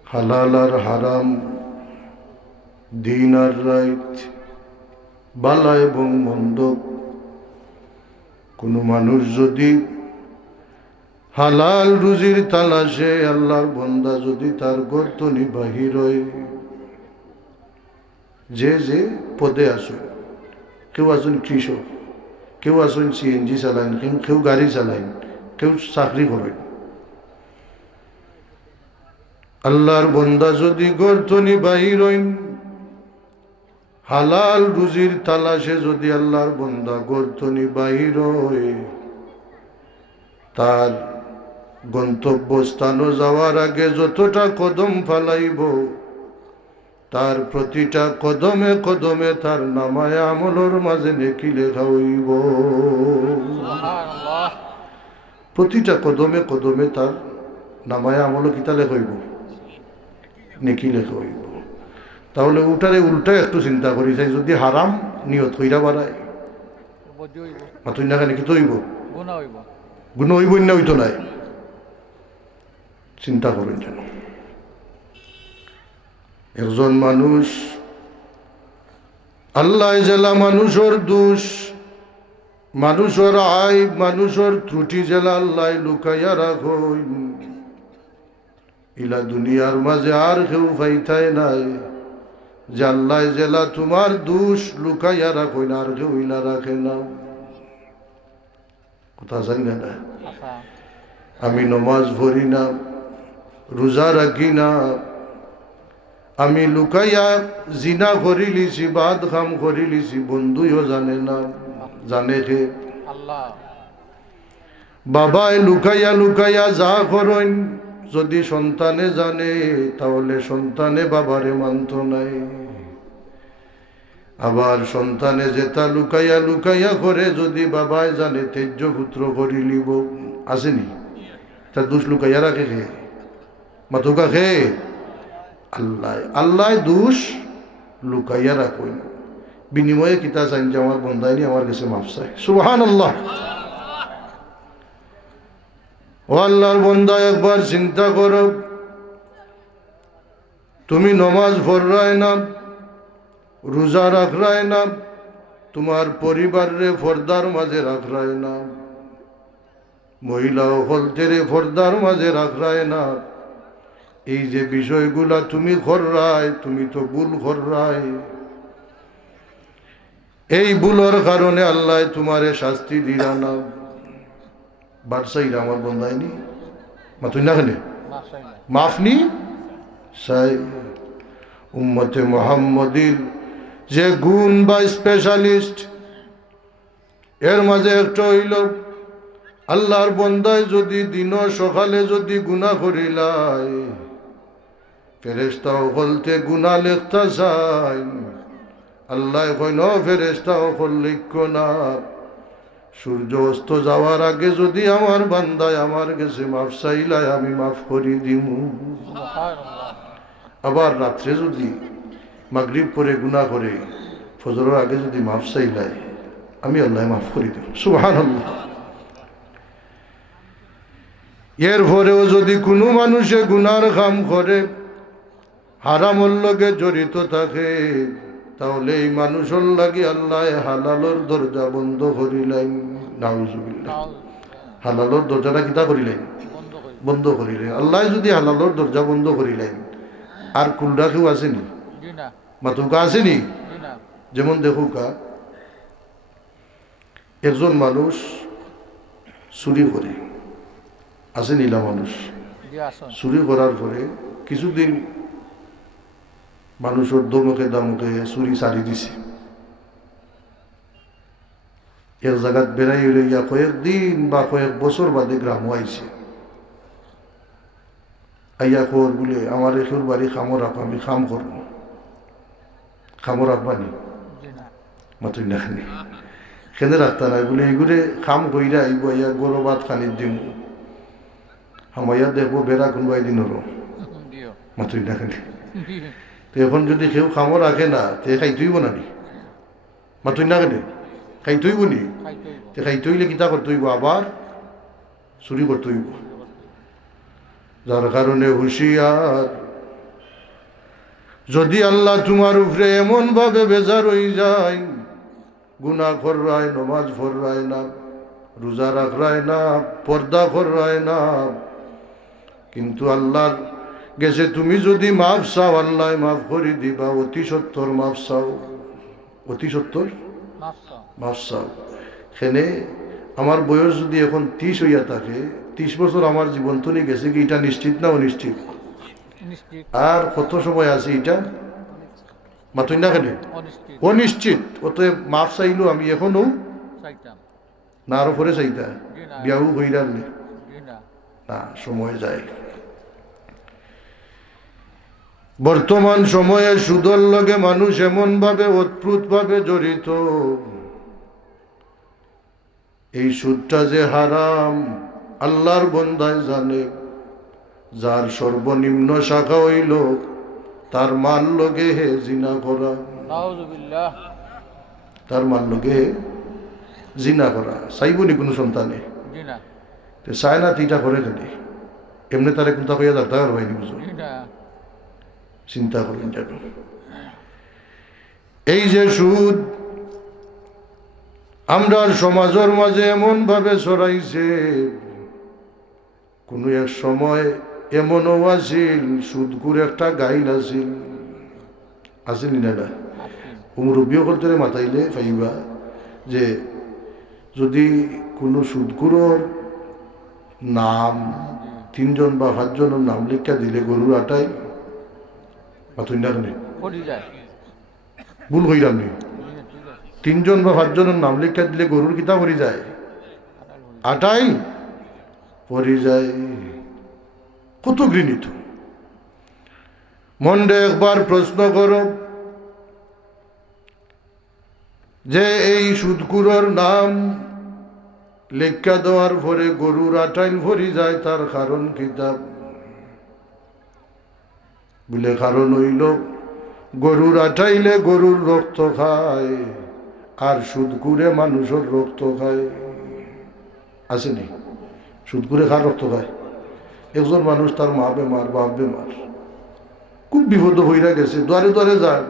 হালাল আর হারাম দিন আর রাত বালা এবং মন্দ কোনো মানুষ যদি হালাল রুজির তালাশে আল্লাহর বান্দা যদি তার গর্তনি বাহির হয় যে যে পদে আসুন কেউ আসুন কৃষক কেউ আসুন সিএনজি চালাইন কেউ গাড়ি চালাইন কেউ চাকরি করেন আল্লাহর বন্দা যদি গর্তনি বাহির হইন, হালাল রুজির তালাশে যদি আল্লাহর বন্দা গর্তনি বাহির হয়, তার গন্তব্যস্থানে যাওয়ার আগে যতটা কদম ফালাইব, তার প্রতিটা কদমে কদমে তার নামায়ে আমলের মাঝে নেকি লেখা হইব। প্রতিটা কদমে কদমে তার নামায়ে আমল কিতা লেখা হইব? নেকি লেখা হইব। তাহলে উল্টারে উল্টা একটু চিন্তা করি চাই, যদি হারাম নিয়ত হইরা বাড়ায় মাতুই না কেন কি তো হইব? গুণ হইব না হইতো নাই? চিন্তা করেন যেন একজন মানুষ আল্লাহ জেলা মানুষের দোষ, মানুষের আইব, মানুষের ত্রুটি জেলা আল্লাহ লুকাইয়া রাখইন, ইলা দুনিয়ার মাঝে আর কেউ পাইতাই নাই যে আল্লাহ জেলা তোমার দোষ লুকাইয়া রাখইন, আর কেউ ইলা রাখে না। কথা জানি না, আমি নমাজ পড়ি না, রোজা রাখি না, আমি লুকাইয়া জিনা করি লিছি, বাদ খাম করি লিছি, বন্ধুও জানে না। জানে কে? আল্লাহ। বাবায় লুকাইয়া লুকাইয়া যা করেন, যদি সন্তানে জানে তাহলে সন্তানে বাবারে মানত নাই। আবার সন্তানে যেটা লুকাইয়া লুকাইয়া করে যদি বাবায় জানে তেজ্য পুত্র করি লিব। আসেনি? তার দোষ লুকাইয়া রাখে খে মাতুকা খে আল্লাহ। আল্লাহ দোষ লুকাইয়া রাখেন, বিনিময়ে কিতা চাইন যে আমার বন্দাইনি আমার কাছে মাফ চাই। সুবহানাল্লাহ। ও আল্লাহর বন্দা, একবার চিন্তা করো, তুমি নমাজ পড়রায় না, রোজা রাখরায় না, তোমার পরিবারে পর্দার মাঝে রাখরায় না, মহিলা হলতেরে পর্দার মাঝে রাখরায় না। এই যে বিষয়গুলা তুমি কররায়, তুমি তো ভুল কররায়। এই ভুলের কারণে আল্লাহ তোমারে শাস্তি দিলা না। বাদশাহীরা আমার বন্ধায়নি মাতুই না খেলে মাফ নি সাই। উম্মতে মুহাম্মদীর যে গুণ বা স্পেশালিস্ট, এর মাঝে একটা হইল আল্লাহর বন্দায় যদি দিন সকালে যদি গুনাহ করিলাই, ফেরেশতা বলতে গুনাহ লিখতা চাই। আল্লাহ কইন ফেরেশতা ওপর লিখ না, সূর্য অস্ত যাওয়ার আগে যদি আমার বান্দায় আমার কাছে মাফ চাইলাই আমি মাফ করি দিমু। আবার রাত্রে যদি মাগরিব পরে গুনাহ করে ফজরের আগে যদি মাফ চাইলাই আমি আল্লাহ মাফ করে দিব। সুবহানাল্লাহ। এর পরেও যদি কোনো মানুষে গুনার কাম করে, হারামর লগে জড়িত থাকে, তাহলে এই মানুষের লাগি আল্লাহ হালালর দরজা বন্ধ করিলেন। নাউজুবিল্লাহ। হালালর দরজাটা কিতা করিলেন? বন্ধ করিলেন। আল্লাহ যদি হালালর দরজা বন্ধ করিলেন, আর কুলডা কেউ আসেনি? মাতুকা আসেনি? যেমন দেখুকা একজন মানুষ চুরি করে, আছে নীলা মানুষ চুরি করার পরে কিছুদিন মানুষের দমকে দামকে চুরি সারি দিছে। এক জায়গাত বেড়াই লইয়া কয়েকদিন বা কয়েক বছর বাদে গ্রাম আইছে। আইয়া কর বলে আমার এখন বাড়ি খামো রাখো, আমি খাম করবো। খামো রাখবানি মাতুই না খানি খেনে রাখতা নাই বলে এইগুলো খাম কইরা আইব, আইয়া গরো ভাত খানি দিম, হামাইয়া দেখবো বেড়া কোনবাই দিনরও মাতুই না খানি। তো এখন যদি কেউ খামো রাখে না, তে খাইতইব না নি? মাতুই না কেন খাইতইব নি? তে খাইতইলে কিতা করতইব? আবার চুরি করতইব। যার কারণে হুঁশিয়ার, যদি আল্লাহ তোমার উপরে এমন ভাবে বেজার হয়ে যায়, গুনাহ কররায়, নমাজ পড়রায় না, রোজা রাখরায় না, পর্দা কররায় না, কিন্তু আল্লাহর গেছে তুমি যদি মাফ চাও আল্লাহ মাফ করে দিবা। অতি সত্তর মাফ চাও, অতি সত্তর মাফ চাও। সেনে আমার বয়স যদি এখন 30 হইয়া থাকে, 30 বছর আমার জীবন তো নিয়ে গেছে কি, এটা নিশ্চিত না অনিশ্চিত? নিশ্চিত আর কত সময় আছে এটা মাতুই না কেন অনিশ্চিত অনিশ্চিত অতএব মাফ চাইলো আমি এখনো চাইতাম না আরো পরে চাইতা জি না বিয়াও হইলাম জি না না সময় যায় বর্তমান সময়ে সুদর লগে মানুষ এমন ভাবে অদ্ভুত ভাবে জড়িত এই সুদটা যে হারাম আল্লাহর বন্দায় জানে যার সর্বনিম্ন শাখা হইল তার মাল লগে হে জিনা করা নাউযুবিল্লাহ তার মাল লগে জিনা করা চাইবনি কোনো সন্তানে জি না চায় না তিটা করে খালি এমনি তারে কোনটা কইয়া যার তার ভাই বুঝো জি না চিন্তা করেন যেন এই যে সুদ আমরা সমাজের মাঝে এমন ভাবে ছড়াইছে কোন এক সময় এমনও আছিল সুদকুর একটা গাইল আছিল আসেনি না না মুরব্বী করতে মাতাইলে পাইবা যে যদি কোনো সুদকুরর নাম 3 জন বা 5 জনের নাম লিখা দিলে গরুর আটাই মাতুই না কেন পড়ি যায় ভুল হইলাম নি জি না ঠিক আছে 3 জন বা 5 জনের নাম লিখা দিলে গরুর কিতা পরি যায় আটাই পরি যায় কত ঘৃণিত মন্ডে একবার প্রশ্ন করো যে এই সুদকুরর নাম লেখা দেওয়ার পরে গরুর আটাইল ভরি যায় তার কারণ কিতাব বলে কারণ হইল গরুর আটাইলে গরুর রক্ত খায় আর সুদকুরে মানুষের রক্ত খায় আসেনি সুদকুরে খার রক্ত খায় একজন মানুষ তার মা বেমার বাপ বেমার খুব বিপদ হইরা গেছে দ্বারে দ্বারে যান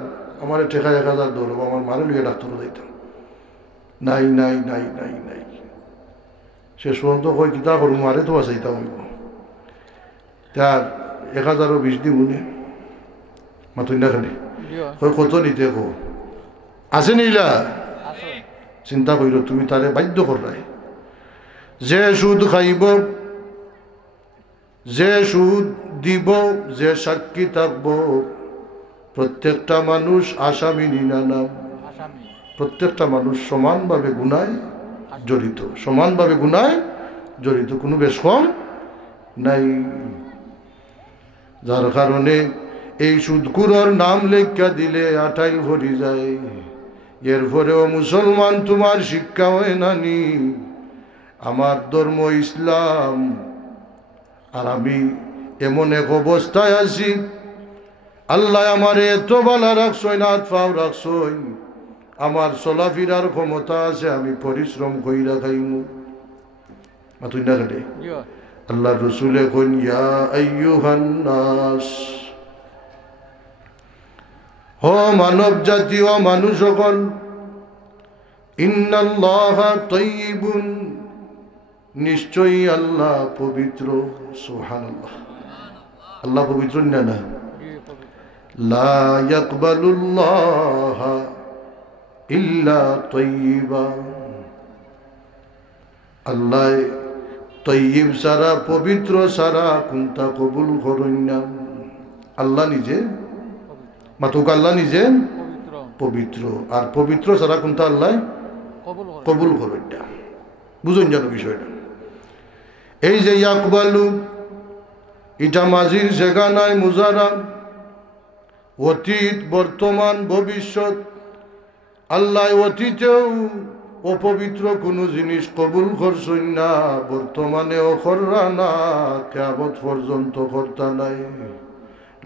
আমার ঠেকা 1000 দৌড়ব আমার মারে লিয়ে ডাক্তার যাইতাম নাই নাই নাই নাই নাই শেষ পর্যন্ত কই কিতা করুন মারে তো বাঁচাইতাম হইব তার 1020 দিব নি মাতুই না খালি জিও কই কত নিতে কো আছে নিলা আছে চিন্তা কইর তুমি তারে বাধ্য করলাই যে সুদ খাইব যে সুদ দিব যে সাক্ষী থাকব প্রত্যেকটা মানুষ আসামি নিনানাম আসামি প্রত্যেকটা মানুষ সমানভাবে গুনায় জড়িত সমানভাবে গুনায় জড়িত কোনো বেশ কম নাই যার কারণে এই সুদকুরর নাম লেখা দিলে আটাইল ভরি যায় এরপরেও মুসলমান তোমার শিক্ষা হয় নানি আমার ধর্ম ইসলাম আর আমি এমন এক অবস্থায় আছি আল্লাহ আমার এত ভালো রাখছই না পাও রাখছই আমার চলাফেরার ক্ষমতা আছে আমি পরিশ্রম কইরা খাইমু মাতুই না রে জিও আল্লাহ রসুলে কইন ইয়া আইয়ুহান নাস ও মানব জাতি ও মানুষ সকল ইন্নাল্লাহা তাইয়িবুন নিশ্চয়ই আল্লাহ পবিত্র সুবহানাল্লাহ আল্লাহ পবিত্র না না জি পবিত্র লা ইয়াকবালুল্লাহ ইল্লা তাইয়িবা আল্লাহ তাইয়িব সারা পবিত্র সারা কোনটা কবুল করেন না আল্লাহ নিজে মাতুক আল্লাহ নিজে পবিত্র পবিত্র আর পবিত্র সারা কোনটা আল্লাহ কবুল করে কবুল করেন না বুঝুন জানো বিষয়টা এই যে ইয়াকবালু এটা মাঝির জায়গা নাই মুজারাম অতীত বর্তমান ভবিষ্যৎ আল্লাহ অতীতেও অপবিত্র কোনো জিনিস কবুল করছেন না বর্তমানেও কররা না কিয়ামত পর্যন্ত করতা নাই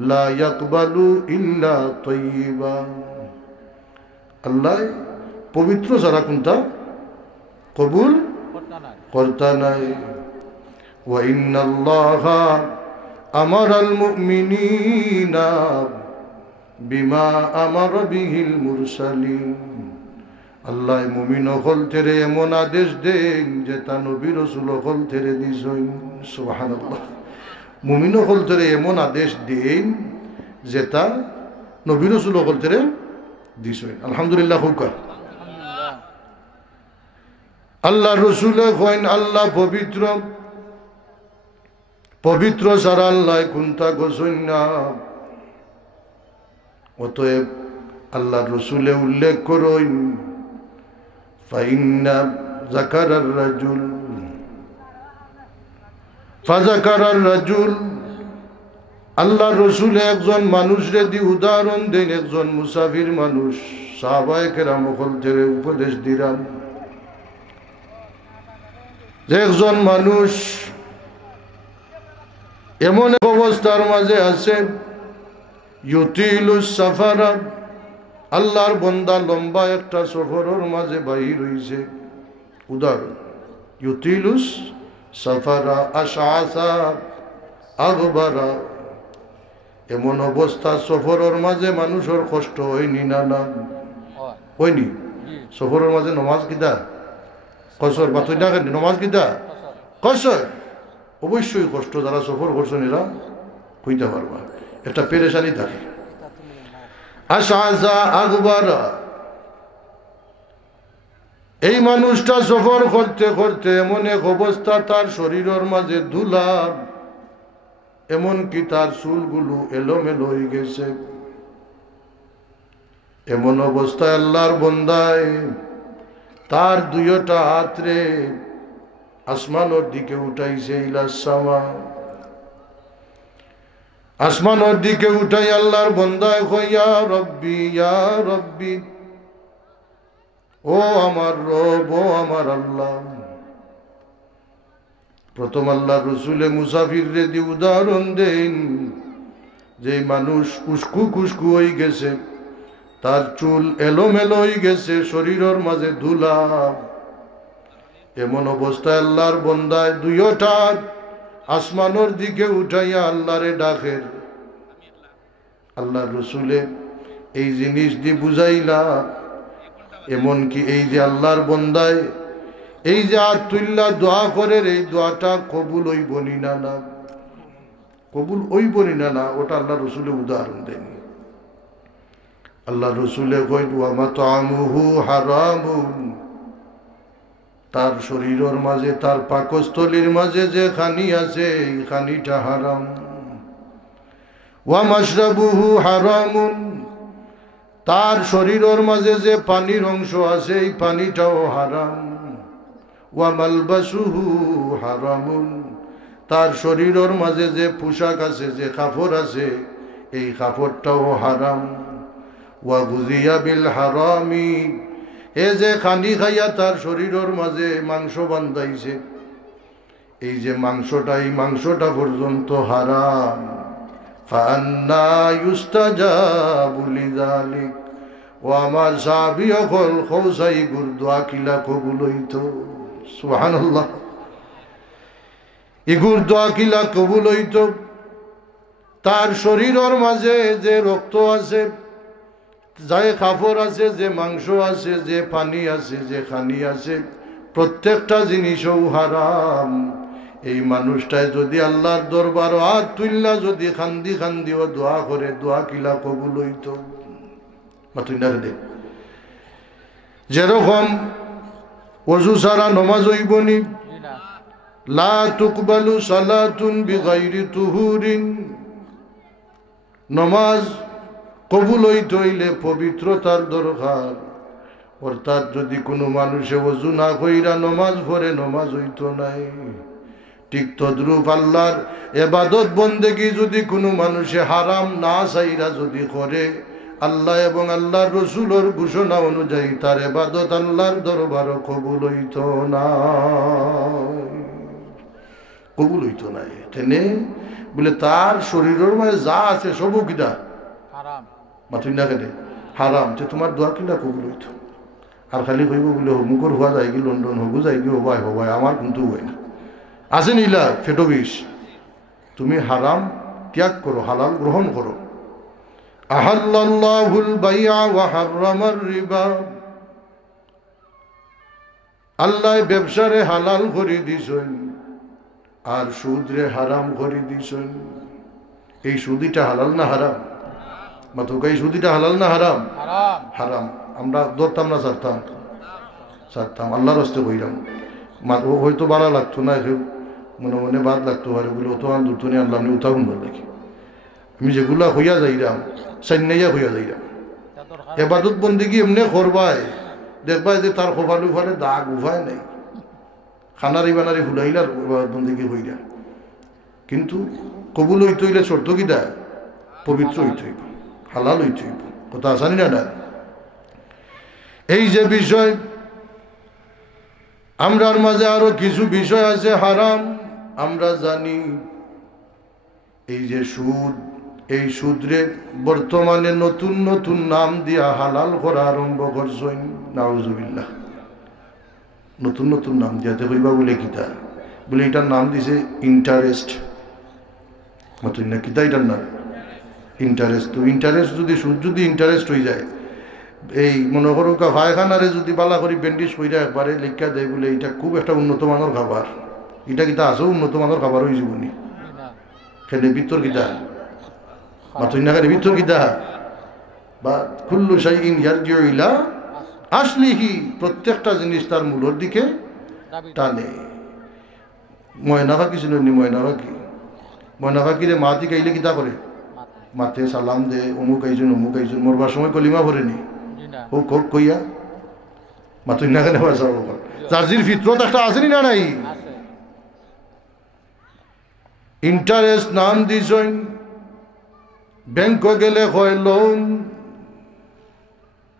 লা ইয়াকবালু ইল্লা তাইয়িবা আল্লাহ পবিত্র ছাড়া কোনটা কবুল করতা নাই করতা নাই ওয়া ইন্নাল্লাহা আমারাল মুমিনিনা বিমা আমারা বিহিল মুরসালিন আল্লাহ মুমিন হল তেরে এমন আদেশ দেন যে তা নবী রাসূল হল তেরে দিছেন সুবহানাল্লাহ মুমিন হল তেরে এমন আদেশ দেন যে তা নবী রাসূল হল তেরে দিছেন আলহামদুলিল্লাহ হুকা আলহামদুলিল্লাহ আল্লাহ রসুলে কইন আল্লাহ পবিত্র পবিত্র ছাড়া আল্লাহ কুন্তা গোসইন না। অতএব আল্লাহ রসুলে উল্লেখ করইন ফাইন্না যাকারার রাজুল ফাযাকারার রাজুল। আল্লাহ রসুলে একজন মানুষরে দি উদাহরণ দেন, একজন মুসাফির মানুষ। সাহাবায়ে কেরাম থেকে উপদেশ দিলাম যে একজন মানুষ এমন এক অবস্থার মাঝে আছে, ইউতিলুস সাফারা, আল্লাহর বন্দা লম্বা একটা সফরের মাঝে বাহির হইছে। উদাহরণ, ইউতিলুস সাফারা আশআসা আগবারা, এমন অবস্থা সফরের মাঝে মানুষের কষ্ট হয়নি না? না হয়নি? সফরের মাঝে নমাজ কিদা কসর বা তুই না নমাজ কিদা কসর, অবশ্যই কষ্ট। যারা সফর করছেন এরা হইতে পারবা, একটা পেরেশানি থাকে। আশআসা আগবারা, এই মানুষটা সফর করতে করতে এমন এক অবস্থা, তার শরীরের মাঝে ধুলা, এমনকি তার চুলগুলো এলোমেলো হয়ে গেছে। এমন অবস্থায় আল্লাহর বন্দায় তার দুইটা হাতরে আসমানের দিকে উঠাইছে, ইলাসামা, আসমানের দিকে উঠাই আল্লাহর বন্দায় কয় ইয়া রব্বি ইয়া রব্বি, ও আমার রব, ও আমার আল্লাহ। প্রথম আল্লাহ রসুলে মুসাফির রেদি উদাহরণ দেন যে মানুষ কুসকু কুসকু হয়ে গেছে, তার চুল এলোমেলো হয়ে গেছে, শরীরের মাঝে ধুলা। এমন অবস্থায় আল্লাহর বন্দায় দুইটা আসমানের দিকে উঠাইয়া আল্লাহরে ডাকের। আল্লাহ রসুলে এই জিনিস দিয়ে বুঝাইলা, এমনকি এই যে আল্লাহর বন্দায় এই যে আতুল্লাহ দোয়া করে, এই দোয়াটা কবুল হইবনি না? না কবুল হইবনি না, ওটা আল্লাহ রসুলে উদাহরণ দেন। আল্লাহ রসুলে কই ওয়া মাতআমুহু হারামুন, তার শরীরের মাঝে, তার পাকস্থলীর মাঝে যে খানি আছে, এই খানিটা হারাম। ওয়া মাশরাবুহু হারামুন, তার শরীরের মাঝে যে পানির অংশ আছে, এই পানিটাও হারাম। ওয়া মালবাসুহু হারামুন, তার শরীরের মাঝে যে পোশাক আছে, যে কাপড় আছে, এই কাপড়টাও হারাম। ওয়া গুযিয়া বিল হারামি, এ যে খানি খাইয়া তার শরীরের মাঝে মাংস বান্ধাইছে, এই যে মাংসটা, এই মাংসটা পর্যন্ত হারাম। ফাআন্না ইউস্তাজাবু লিযালিক, ও আমার সাহাবী হল খৌসাই গুরদোয়া কিলা কবুল হইতো। সুবহানাল্লাহ, এই গুরদোয়া কিলা কবুল হইতো। তার শরীরের মাঝে যে রক্ত আছে, যে কাপড় আছে, যে মাংস আছে, যে পানি আছে, যে খানি আছে, প্রত্যেকটা জিনিসও হারাম। এই মানুষটাই যদি আল্লাহর দরবার হাত তুল্লা যদি খান্দি খান্দি ও দোয়া করে, দোয়া কিলা কবুল হইতো। যেরকম ওযু ছাড়া নমাজ হইবনি, লা তুকবালু সালাতুন বিগাইরি তুহুরিন, নমাজ কবুল হইতে হইলে পবিত্রতার দরকার। অর্থাৎ যদি কোনো মানুষে ওযু না কইরা নমাজ পড়ে, নমাজ হইতো নাই। ঠিক তদ্রূপ আল্লাহর ইবাদত বন্দেগী যদি কোনো মানুষে হারাম না চাইরা যদি করে, আল্লাহ এবং আল্লাহর রসুলের ঘোষণা অনুযায়ী তার ইবাদত আল্লাহর দরবারে কবুল হইতো না, কবুল হইতো না। তেনে বলে তার শরীরের মাঝে যা আছে সবও কিনা হারাম, মাথুই না কেন হারাম। যে তোমার দোয়া কিনা কবুল হইতো। আর খালি কইব বলে মুখর হওয়া যায় কি, লন্ডন হবু যাই কি, হবাই হবাই, আমার কিন্তু হয় না। আছে নিলা ফেটো বিষ, তুমি হারাম ত্যাগ করো, হালাল গ্রহণ করো। আহাল্লাল্লাহুল বাইআ ওয়া হাররামার রিবা, আল্লাহ ব্যবসারে হালাল করে দিছেন আর সুদরে হারাম করে দিছেন। এই সুদিটা হালাল না হারাম? মাতুকা এই সুদিটা হালাল না হারাম? হারাম। আমরা ধরতাম না, ছাড়তাম। আল্লাহর হস্তে কইরাম, হয়তো ভালো লাগতো না, মনে মনে বাদ লাগতো আর এগুলো অত দুতনে আনলাম নি উঠা শুনবার লাগে আমি যেগুলা হইয়া যাইরাম সাইনাইয়া হইয়া যাইরাম এবাদত বন্দিগি এমনি করবাই দেখবাই যে তার খোফালু ফালে দাগ উভায় নাই খানারি বানারি ফুলাইলার এবাদত বন্দিগি হইরা কিন্তু কবুল হইতে হইলে শর্ত কিটা পবিত্র হইতে হইব হালাল হইতে হইব কথা আসানি না এই যে বিষয় আমরার মাঝে আরো কিছু বিষয় আছে হারাম আমরা জানি এই যে সুদ এই সুদরে বর্তমানে নতুন নতুন নাম দিয়া হালাল করা আরম্ভ করছেন নাউজুবিল্লাহ নতুন নতুন নাম দিয়াতে কইবা বলে কিতা বলে এটার নাম দিছে ইন্টারেস্ট নতুন না কিতা এটার নাম ইন্টারেস্ট তো ইন্টারেস্ট যদি সুদ যদি ইন্টারেস্ট হয়ে যায় এই মনে করো ভাইখানারে যদি বালা করি ব্যান্ডেজ কইরা একবারে লিখা দেয় বলে এটা খুব একটা উন্নত মানের খাবার এটা কিতা আছে উন্নত মানের খাবার হয়ে যাবনি খেলে ভিতর কিতা মাতুই না খেলে ভিতর কিতা বা কুল্লু শাইইন ইয়ারজিউ ইলা আসলিহি প্রত্যেকটা জিনিস তার মূলের দিকে টানে ময়না ফাঁকি ছিল নি ময়না ফাঁকিরে মাতি খাইলে কিতা করে মাতে সালাম দে অমুক আইজন মরবার সময় কলিমা ভরেনি হোক হোক কইয়া মাতুই না কেন চার্জির ফিতরত একটা আসেনি না নাই ইন্টারেস্ট নাম দিছেন ব্যাংক গেলে হয় লোন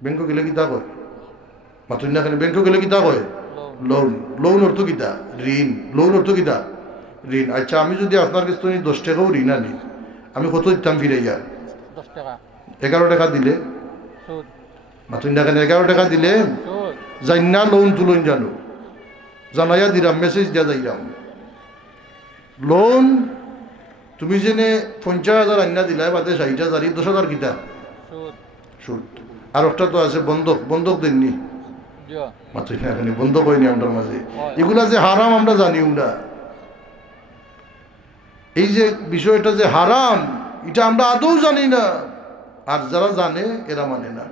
ব্যাংক গেলে কিতা কয় মাতুই না কেন ব্যাংক গেলে কিতা কয় লোন লোন অর্থ কিতা ঋণ লোন অর্থ কিতা ঋণ আচ্ছা আমি যদি আপনার কাছ থেকে 10 টাকাও ঋণ আনি আমি কত দিতাম ফিরাইয়া 10 টাকা 11 টাকা দিলে মাতুই না কেন 11 টাকা দিলে জান্না লোন তুলন জানো জানাইয়া দিলাম মেসেজ দিয়া যাইলাম লোন তুমি জেনে 50,000 আন্না দিলাই বাদে 60,000 10,000 কিতা সুদ আর একটা তো আছে বন্ধক দেননি মাতুই না কেন বন্ধক হয়নি আমাদের মাঝে এগুলা যে হারাম আমরা জানিও না এই যে বিষয়টা যে হারাম এটা আমরা আদৌ জানি না আর যারা জানে এরা মানে না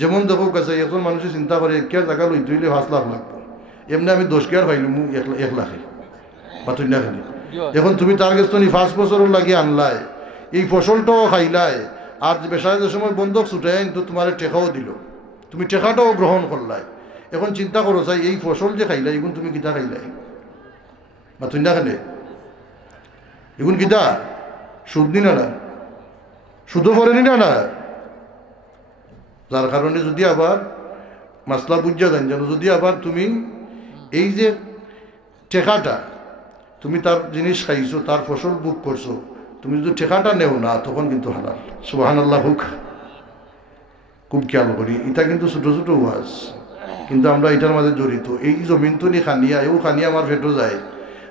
যেমন দেখো কাছে একজন মানুষের চিন্তা করে কে জায়গা লই তুইলে 5 লাখ লাগবে এমনি আমি 10 কেয়ার পাইলাম 1 লাখে মাতুই না খালি এখন তুমি তার কাছে 5 বছর লাগিয়ে আনলাই এই ফসলটাও খাইলাই আর বেসায় যে সময় বন্ধক ছুটাই তো তোমার টেকাও দিল তুমি টেকাটাও গ্রহণ করলাই এখন চিন্তা করো চাই এই ফসল যে খাইলাই এখন তুমি কিতা খাইলাই মাতুই না খালে এখন কিতা সুদ নি না সুদও পড়েনি না যার কারণে যদি আবার মাসলা বুঝা যান যেন যদি আবার তুমি এই যে টেকাটা তুমি তার জিনিস খাইছো তার ফসল বুক করছো তুমি যদি টেকাটা নেও না তখন কিন্তু হালাল সুবহানাল্লাহ হুক খুব খেয়াল করি এটা কিন্তু ছোট ছোট ওয়াজ কিন্তু আমরা এটার মাঝে জড়িত এই জমিন তো নি খানিয়া এও খানিয়া আমার ফেটো যায়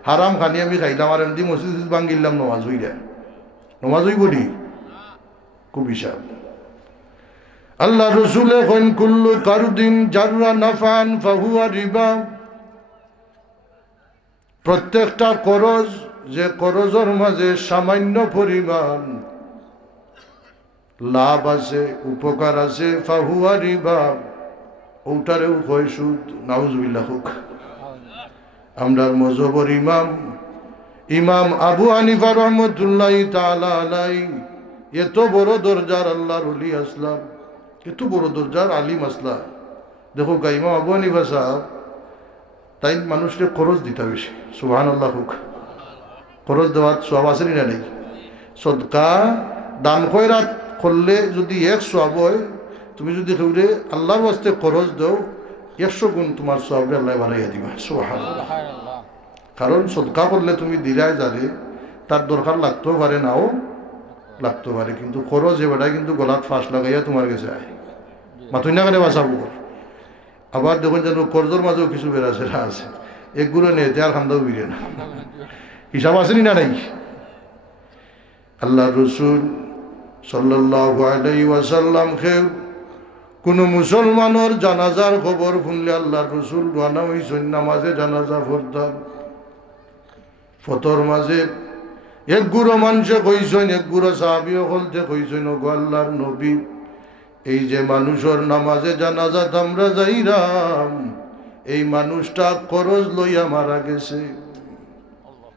হারাম খানিয়া আমি খাইলাম আর এমনি মসজিদ ভাঙ্গিলাম নমাজ হইলা নমাজ হই বলি খুব হিসাব আল্লাহ রসুল এখন কুল্লু কারুদিন জাররা নাফান ফাহুয়া রিবা প্রত্যেকটা করজ যে করজের মাঝে সামান্য পরিমাণ লাভ আছে উপকার আছে ফাহুয়া রিবা ওটারেও কয় সুদ নাউজুবিল্লাহ হুক আমরার মজহবর ইমাম আবু হানিফা রহমতুল্লাহি তাআলা আলাইহি এত বড় দরজার আল্লাহর ওলি আসলাম এত বড় দরজার আলিম আসলা দেখো ইমাম আবু হানিফা সাহেব তাই মানুষকে খরচ দিতে বেশি সুবহানাল্লাহ হুক খরচ দেওয়ার সওয়াব আছে না নেই সদকা দান খয়রাত করলে যদি 1 সওয়াব হয় তুমি যদি কেউরে আল্লাহর ওয়াস্তে খরচ দাও 100 গুণ তোমার সওয়াবে আল্লাহ বাড়াইয়া দিবা সুবহানাল্লাহ কারণ সদকা করলে তুমি দিলাই যারে তার দরকার লাগতেও পারে নাও লাগতে পারে কিন্তু খরচ এবারটাই কিন্তু গলাত ফাঁস লাগাইয়া তোমার কাছে আয় মাতুই না কেন বাঁচাবো আবার দেখুন যেন কর্জর মাঝেও কিছু বেড়াছেরা আছে একগুলো নেই আর খান্দাও বিরে না হিসাব আসেনি না নাই আল্লাহ রসুল সাল্লাল্লাহু আলাইহি ওয়াসাল্লাম খেউ কোন মুসলমানের জানাজার খবর শুনলে আল্লাহ রসুল রানা হইছেন নামাজে জানাজা পড়তাম ফতর মাঝে এক গুরো মানুষে কইছেন এক গুরো সাহাবিও বলতে কইছেন ও আল্লাহর নবী এই যে মানুষের নামাজে জানাজাত আমরা যাইরাম এই মানুষটা করজ লইয়া মারা গেছে,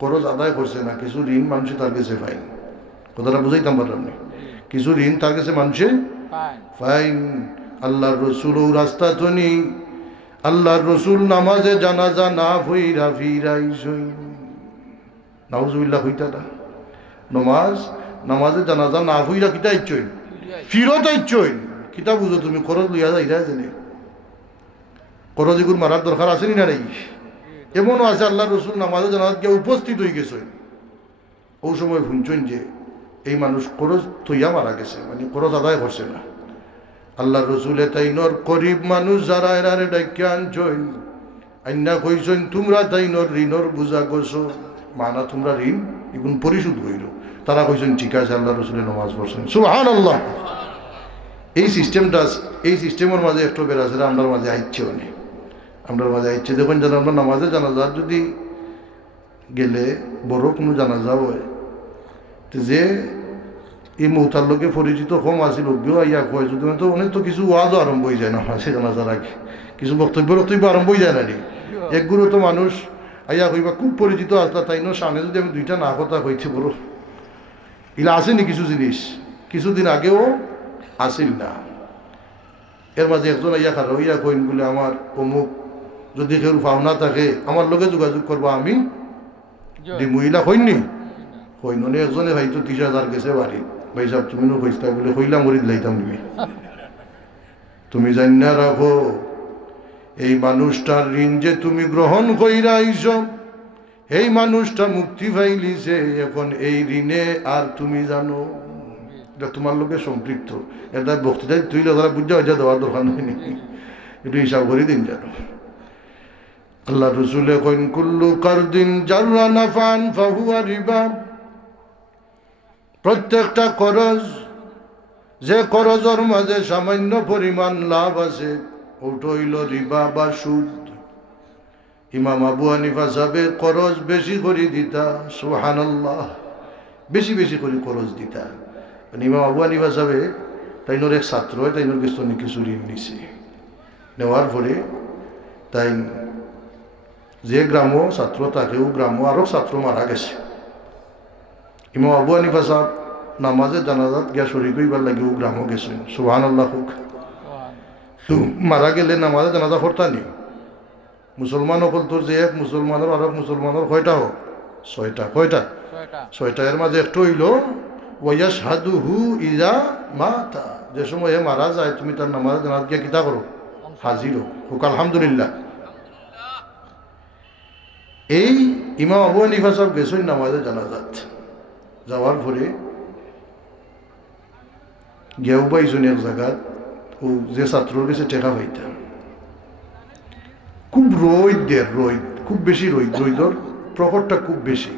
করজ আদায় করছে না, কিছু ঋণ মানুষে তার কাছে পাই। কথাটা বুঝাইতাম পারলাম না? কিছু ঋণ তার কাছে মানুষে ফাইন। আল্লাহর রসুল ও রাস্তা তো নেই, আল্লাহর রসুল নামাজে জানাজা না ফইরা ফিরাইছই। নাউজুবিল্লাহ হইতা না, নামাজে জানাজা না ফইরা কিতা ইচ্ছই, ফিরত ইচ্ছই। কিতা বুঝো তুমি? খরচ লইয়া যাইরা জানে, খরচ এগুলো মারার দরকার আছে না নাই? এমনও আছে আল্লাহ রসুল নামাজে জানাজা গিয়ে উপস্থিত হয়ে গেছে, ও সময় শুনছেন যে এই মানুষ খরচ থইয়া মারা গেছে, মানে খরচ আদায় করছে না। আল্লাহ রসুলে তাইনর গরিব মানুষ যারা এরারে ডাকিয়া আনছেন, আইনা কইছেন তোমরা তাইনর ঋণর বুঝা করছো, মানা তোমরা ঋণ এগুন পরিশোধ কইল। তারা কইছেন ঠিক আছে, আল্লাহ রসুলের নামাজ পড়ছেন। সুবহানাল্লাহ। এই সিস্টেমের মাঝে একটু বেড়াছে, আমরার মাঝে আইচ্ছে অনেক, আমরার মাঝে আইচ্ছে। দেখুন যেন আমরা নামাজে জানাজার যদি গেলে বড় কোনো জানাজা হয়, যে এই মৌতার লোকে পরিচিত কম আছিল, অজ্ঞ আইয়া কয় যদি তো অনেক তো কিছু ওয়াজও আরম্ভ হয়ে যায় না, সে জানাজার আগে কিছু বক্তব্য আরম্ভ হয়ে যায় না রে। একগুলো তো মানুষ আইয়া কইবা খুব পরিচিত আসলা, তাই না সামনে যদি আমি দুইটা না কথা কইছি বড় ইলা আসেনি কিছু জিনিস, কিছুদিন আগেও আসিল না। এর মাঝে একজন আইয়া খারো ইয়া কইন বলে আমার অমুক যদি কেউ পাওনা থাকে আমার লোকে যোগাযোগ করবো, আমি মহিলা কইনি কইননে একজনে হয়তো 30,000 গেছে বাড়ি, ভাই সাহেব তুমি নো কইস্তা বলে কইলাম মরি দিলাইতাম নিবি। তুমি জানি না রাখো এই মানুষটার ঋণ যে তুমি গ্রহণ কইরা আইছ, এই মানুষটা মুক্তি পাইলিছে, এখন এই ঋণে আর তুমি জানো এটা তোমার লোকে সম্পৃক্ত। এটা বক্তৃতায় তুই লোকেরা বুঝা হয়ে দেওয়ার দরকার হয়নি, একটু হিসাব করে দিন জানো। আল্লাহ রসুলে কইন কুল্লু কারদিন জাররা নাফান ফাহুয়া রিবা, প্রত্যেকটা করজ যে করজের মাঝে সামান্য পরিমাণ লাভ আছে ওটা হইল রিবা বা সুদ। ইমাম আবু হানিফা সাহেব করজ বেশি করে দিতা, সুবহানাল্লাহ, বেশি বেশি করে করজ দিতা। ইমাম আবু হানিফা সাহেব তাইনোর এক ছাত্র, তাইনোর কিছু ঋণ নিছে, নেওয়ার পরে তাই যে গ্রাম ছাত্র তাকেও গ্রাম আরো ছাত্র মারা গেছে। ইমাম আবু হানিফা সাহেব নামাজে জানাজাত গিয়া শরীক হইবার লাগে ও গ্রামও গেছেন, সুবহানাল্লাহ হোক। তো মারা গেলে নামাজে জানাজা পড়তানি মুসলমান অকল তোর যে এক মুসলমানের আর এক মুসলমানের কয়টা হোক? 6টা। কয়টা? 6টা। এর মাঝে একটু হইল ওয়াশহাদুহু ইযা মাতা, যে সময় মারা যায় তুমি তার নামাজে জানাজাত গিয়া কিতা করো? হাজির হোক। আলহামদুলিল্লাহ। এই ইমাম আবু হানিফা সাহেব গেছেন নামাজে জানাজাত, যাওয়ার পরে গেউ পাইছেন এক জায়গাত, ও যে ছাত্রর কাছে টেকা পাইতাম, খুব রোদ, খুব বেশি রোদর প্রকটটা খুব বেশি।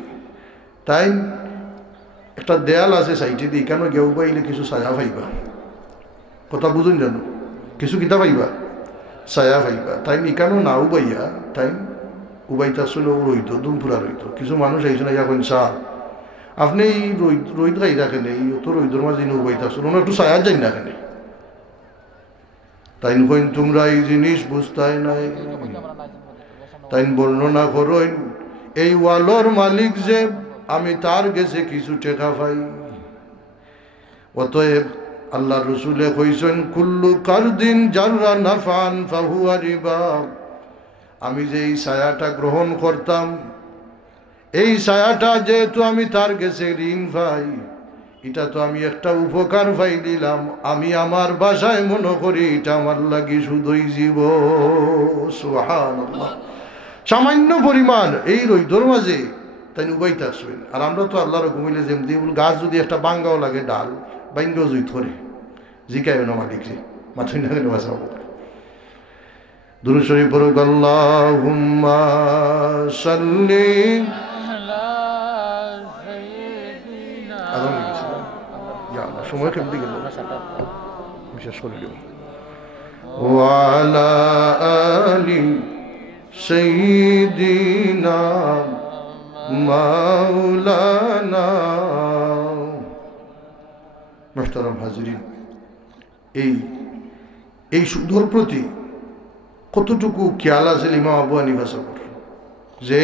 তাই একটা দেয়াল আছে সাইডে দিয়ে, কেন গেউ পাইলে কিছু ছায়া পাইবা, কথা বুঝুন জানো, কিছু কিতা পাইবা, ছায়া পাইবা। তাই ইকানো না উবাইয়া তাই উবাইতে আসলে রইত দুমপুরা রইত। কিছু মানুষ আইসে না এখন চা আপনি এই রোদ গাই রাখেন, এই অত রোদর মাঝে উবাইতে আসলে ওনার একটু ছায়া যাই না কেন? তাই কইন তোমরা এই জিনিস বুঝতাই নাই, তাই বর্ণনা করেন এই ওয়ালর মালিক যে আমি তার গেছে কিছু টেকা পাই। অতএব আল্লাহ রসুলে কইছেন কুল্লু কারদিন জাররা নাফান ফাহুয়া রিবা, আমি যে এই ছায়াটা গ্রহণ করতাম, এই ছায়াটা যেহেতু আমি তার গেছে ঋণ পাই, এটা তো আমি একটা উপকার পাই দিলাম, আমি আমার বাসায় মনে করি এটা আমার লাগি শুধুই জীব। সুবহানাল্লাহ। সামান্য পরিমাণ এই রইদর মাঝে তাই উবাইতে আসবেন। আর আমরা তো আল্লাহর ঘুমিলে যেমনি গাছ যদি একটা বাঙ্গাও লাগে ডাল বাঙ্গাও জুই ধরে জিকাইবে না মালিকরে, মাথুই না গেলে বাঁচাব। দুরূদ শরীফ পড়ুক, আল্লাহুম্মা সাল্লি সময় কেমনি গেল বিশেষ করে ওয়ালা আলি সাইয়্যিদিনা মাওলানা। মুহতারাম হাজিরিন, এই সুদর প্রতি কতটুকু খেয়াল আছিল ইমাম আবু হানিফা সাহেবের যে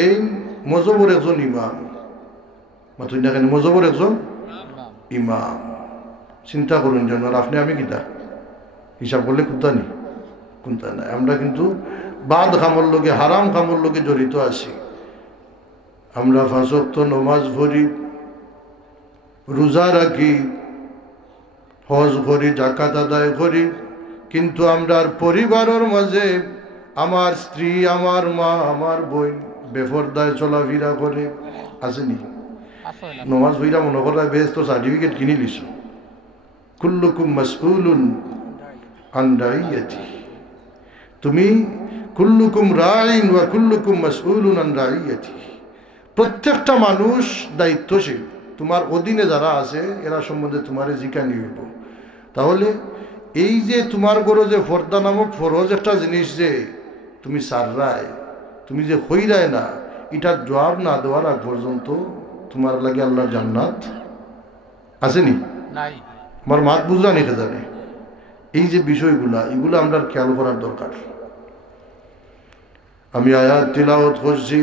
মজবর একজন ইমাম, মাতুই না কেন মজবর একজন ইমাম। চিন্তা করুন যেন আপনি আমি কিতা হিসাব করলে কোনটা কোনটা নাই। আমরা কিন্তু বাদ খামর লোকে হারাম খামর লোকে জড়িত আছি। আমরা 5 ওয়াক্ত নমাজ পড়ি, রোজা রাখি, হজ করি, জাকাত আদায় করি, কিন্তু আমরার পরিবারের মাঝে আমার স্ত্রী, আমার মা, আমার বোন বেফরদায় চলাফেরা করে আসেনি। নমাজ পড়া মনে করা বেশ তো সার্টিফিকেট কিনে লিস। কুল্লুকুম মাসউলুন আন রাইয়াতি, তুমি কুল্লুকুম রাইন ওয়া কুল্লুকুম মাসউলুন আন রাইয়াতি, প্রত্যেকটা মানুষ দায়িত্বশীল। তোমার অধীনে যারা আছে এরা সম্বন্ধে তোমারে জিজ্ঞাসা হইব। তাহলে এই যে তোমার গরো যে ফর্দা নামক ফরজ একটা জিনিস যে তুমি সাররায়, তুমি যে হইরায় না, এটার জবাব না দেওয়ার আগ পর্যন্ত তোমার লাগে আল্লাহর জান্নাত আসেনি। আমার মাত বুঝলা নিতে জানে এই যে বিষয়গুলা, এগুলো আমরা খেয়াল করার দরকার। আমি আয়াত তিলাওয়াত করছি।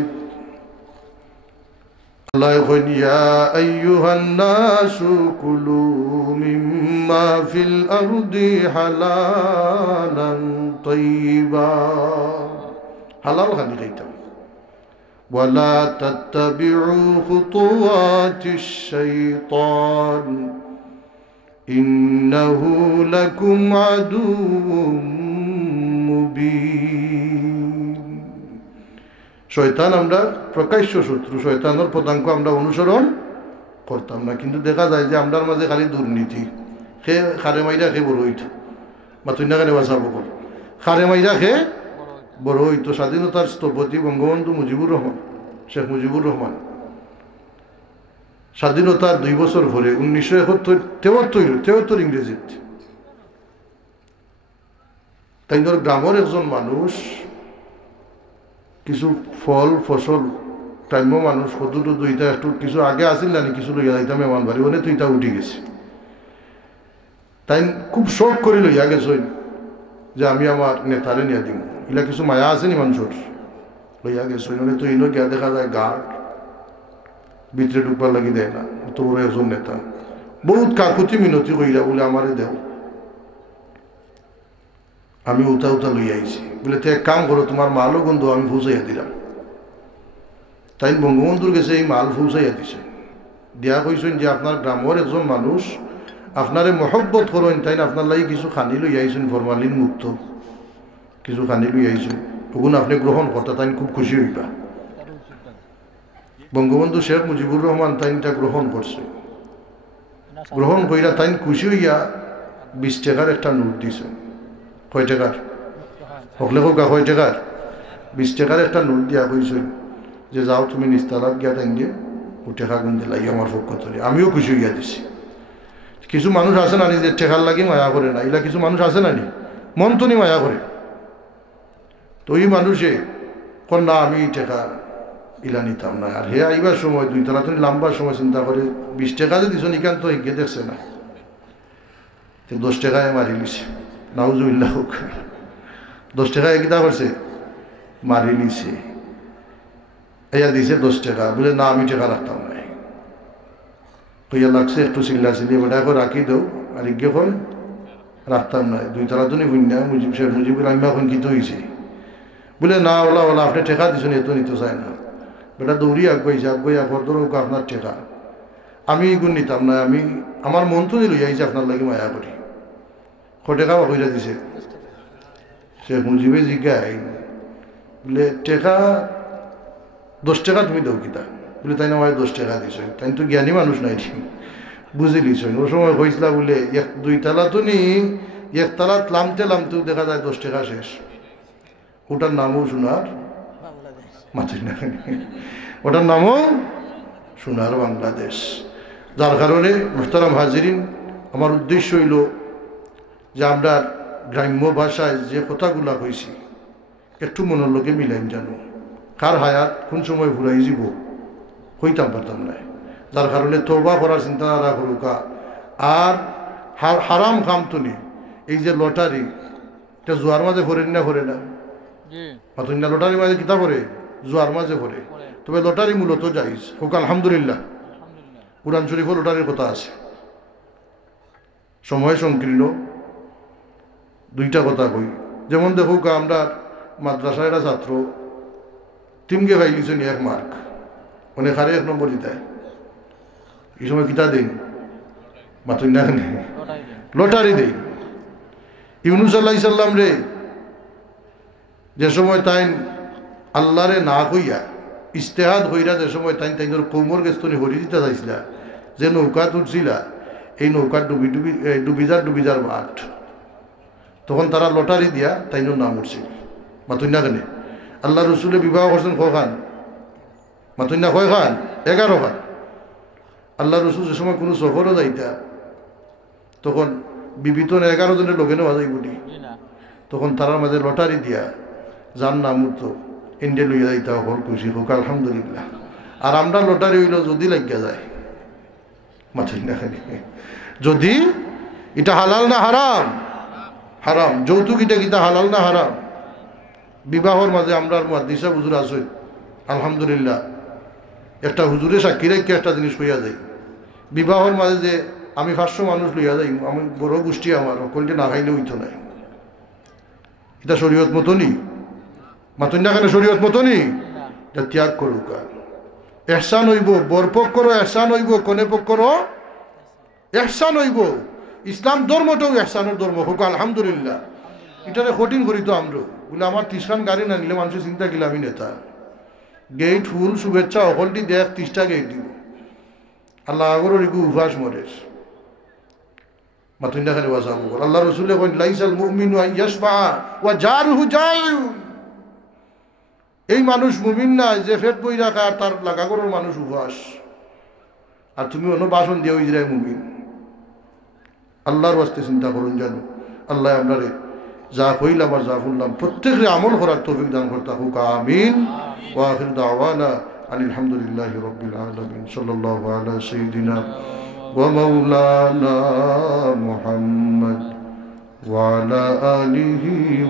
আল্লাহ কইন ইয়া আইয়ুহান নাসু কুলু মিম্মা ফিল আরদি হালালান তাইয়্যিবা, হালাল খালি খাইতাম। ওয়ালা তাত্তাবিউ খুতুওয়াতিশ শাইতান ইন্নাহু লাকুম আদুউম মুবিন। শয়তান আমরা প্রকাশ্য শত্রু, শয়তানের পদাঙ্ক আমরা অনুসরণ করতাম না। কিন্তু দেখা যায় যে আমরার মাঝে খালি দুর্নীতি, সে খারে মাইরা খে বড় হইত, মাতুই না কেন বাঁচাব কর, খারে মাইরা খে বড় হইত। স্বাধীনতার স্থপতি বঙ্গবন্ধু মুজিবুর রহমান, শেখ মুজিবুর রহমান, স্বাধীনতার 2 বছর পরে 1973 ইংরেজিত তাই ধর গ্রামের একজন মানুষ কিছু ফল ফসল টাইম মানুষ কতটুকু দুইটা একটু কিছু আগে আসিল না, কিছু লইয়া যাইতাম এমন বাড়ি বলে তুইটা উঠে গেছে। তাই খুব শখ করে লইয়া গেছ যে আমি আমার নেতারে নিয়ে দিব, এগুলা কিছু মায়া আছে নি মানুষের, লইয়া গেছে। তো ইনো গিয়া দেখা যায় গার্ড ভিতরে ঢুকবার লাগি দেয় না, তো বড় একজন নেতা বহুত কাকুতি মিনতি কইরা বলে আমারে দেও। আমি উতা উতা লইয়া আইছি বলে তো এক কাম করো, তোমার মালও গন্ধ আমি পৌঁছাইয়া দিলাম। তাই বঙ্গবন্ধুর কাছে এই মাল পৌঁছাইয়া দিছে, দিয়া কইছেন যে আপনার গ্রামের একজন মানুষ আপনারে মহব্বত করেন, তাই আপনার লাগি কিছু খানি লই আইছেন, ফরমালিন মুক্ত কিছু খানি লই আইছেন, ওগুন আপনি গ্রহণ করতে, তাই খুব খুশি হইবা। বঙ্গবন্ধু শেখ মুজিবুর রহমান তাইনটা গ্রহণ করছে, গ্রহণ কইরা তাই খুশি হইয়া 20 টাকার একটা নোট দিছে। কয় টাকার হকলে হোক, কয় টাকার? 20 টাকার একটা নোট দিয়া কইছে যে যাও তুমি নিস্তালাত গিয়া তাই দিয়ে ও টেকা গুণ দিলাই আমার পক্ষ থেকে। আমিও খুশি হইয়া দিছি। কিছু মানুষ আছে না যে টেকার লাগি মায়া করে না, এগুলা কিছু মানুষ আছে না নি মন তো নি মায়া করে। তো এই মানুষে কন না আমি টেকা ইলা নিতাম না। আর হে আইবার সময় 2 তলা তুমি লম্বার সময় চিন্তা করে 20 টাকা যে দিছ নিকান তো এগিয়ে দেখছে না, 10 টাকায় মারি লিছে। নাউজুবিল্লাহ হোক, 10 টাকায় কিতা করছে মারি লিছে। এয়া দিছে 10 টাকা, বলে না আমি টাকা রাখতাম না। কইয়া লাগছে একটু চিল্লা চিল্লি বেটা করে রাখি দেও, আর ইজ্ঞে কয় রাখতাম না। 2 তলা তুমি বুঝনা মুজিব শেখ মুজিবুর আমি এখন কি তো হয়েছে, বলে না ওলা ওলা আপনি টেকা দিছেন, এত নিতে চায় না। বেটা দৌড়ি আগুয়াইছে, আগুয়াইয়া ভদ্র হোক আপনার টেকা, আমি এগুলো নিতাম না, আমি আমার মন তো লইয়া আইছে আপনার লাগে মায়া করি। টেকা কইরা দিছে শেখ মুজিবে জিজ্ঞাই বলে টেকা 10 টাকা তুমি দাও কিতা, বলে তাই না আমার 10 টাকা দিছ, তাই তো জ্ঞানী মানুষ নাই বুঝে লিছ। ও সময় হয়েছিল বলে 2 তালা তো নি, 1 তালাত লামতে লামতেও দেখা যায় 10 টাকা শেষ। ওটার নামও সোনার মাথুই না, ওটার নামও সোনার বাংলাদেশ। যার কারণে মুহতারাম হাজিরিন, আমার উদ্দেশ্য হইল যে আমরা গ্রাম্য ভাষায় যে কথাগুলা কইছি একটু মনের লোকে মিলাইন জানো, কার হায়াত কোন সময় ঘুরাই যাব হইতাম পারতাম না। যার কারণে তওবা করার চিন্তাধারা করুকা। আর হারাম কাম তো নি, এই যে লটারি এটা জোয়ার মাঝে ভরেন না ভরে না, জি মাতুন না লটারি মাঝে কিতা করে জোয়ার মাঝে পড়ে পরে তবে লটারি মূলত জায়েজ হোক আলহামদুলিল্লাহ আলহামদুলিল্লাহ কুরআন শরীফ লটারির কথা আছে সময় সংকীর্ণ দুইটা কথা কই যেমন দেখো আমরা মাদ্রাসার একটা ছাত্র তিনকে পাইলিছেন 1 মার্ক অনেক হারে 1 নম্বর দিতায় এই সময় কিতা দিন মাতুন না লটাই দিন লটারি দেই ইউনুস আলাইহিস সালাম রে যে সময় তাই আল্লাহরে না কইয়া ইস্তেহাদ হইরা যে সময় তাই তাইদের কোমর গেস্তনি হরি দিতে চাইছিলা যে নৌকা তুলছিলা এই নৌকা ডুবিজার মাঠ তখন তারা লটারি দিয়া তাইনোর নাম উঠছে মাতুন্না কেনে আল্লাহ রসুলে বিবাহ করছেন কখান মাতুন্না কয় খান 11 খান আল্লাহ রসুল যে সময় কোনো সফরও যাইতা তখন বিবিতন 11 জনের লোকে নেওয়া যাই বলি জি না তখন তারার মাঝে লটারি দিয়া যার নাম উঠতো ইন্ডিয়া লইয়া যাইতা হল খুশি হোক আলহামদুলিল্লাহ আর আমরা লটারি হইল যদি লাগিয়া যায় মাথুই না যদি এটা হালাল না হারাম হারাম যৌতুক এটা কিতা হালাল না হারাম বিবাহর মাঝে আমরা মুহাদ্দিসা হুজুর আছে আলহামদুলিল্লাহ একটা হুজুরে সাক্ষী রেখে একটা জিনিস হইয়া যায় বিবাহর মাঝে যে আমি 500 মানুষ লইয়া যাই আমি বড় গোষ্ঠী আমার সকলকে না খাইলে হইতো নাই এটা শরীয়ত মতনই মাতুন না কেন শরীয়ত মতনই না এটা ত্যাগ করুক এহসান হইব বরপক্ষরও এহসান হইব কনে পক্ষরও এহসান হইব ইসলাম ধর্মটাও এহসানের ধর্ম হোক আলহামদুলিল্লাহ এটারে কঠিন করি তো আমরা বলে আমার 30খান গাড়ি না নিলে মানুষের চিন্তা কিলে আমি নেতা গেট ফুল শুভেচ্ছা অকলটি দেখ 30টা গেট দিব আল্লাহ আগরের একটু উভাস মরেস মাতুন না কেন ওয়াসাম আল্লাহ রসুলে কইন লাইসাল মুমিনু আন ইয়াশবা ওয়া জারুহু জায়ুন এই মানুষ মুমিন না যে ফেট বই রাখা আর তার লাগাগরের মানুষ উপাস আর তুমি অন্য বাসন দিয়ে ইজরাই মুমিন আল্লাহর ওয়াস্তে চিন্তা করুন জানো আল্লাহ আপনারে যা কইলাম আর যা শুনলাম প্রত্যেকের আমল করার তৌফিক দান করতে হোক আমিন ওয়া আখির দাওয়ানা আলহামদুলিল্লাহি রাব্বিল আলামিন সাল্লাল্লাহু আলা সাইয়্যিদিনা ওয়া মাওলানা মুহাম্মদ وعلى آله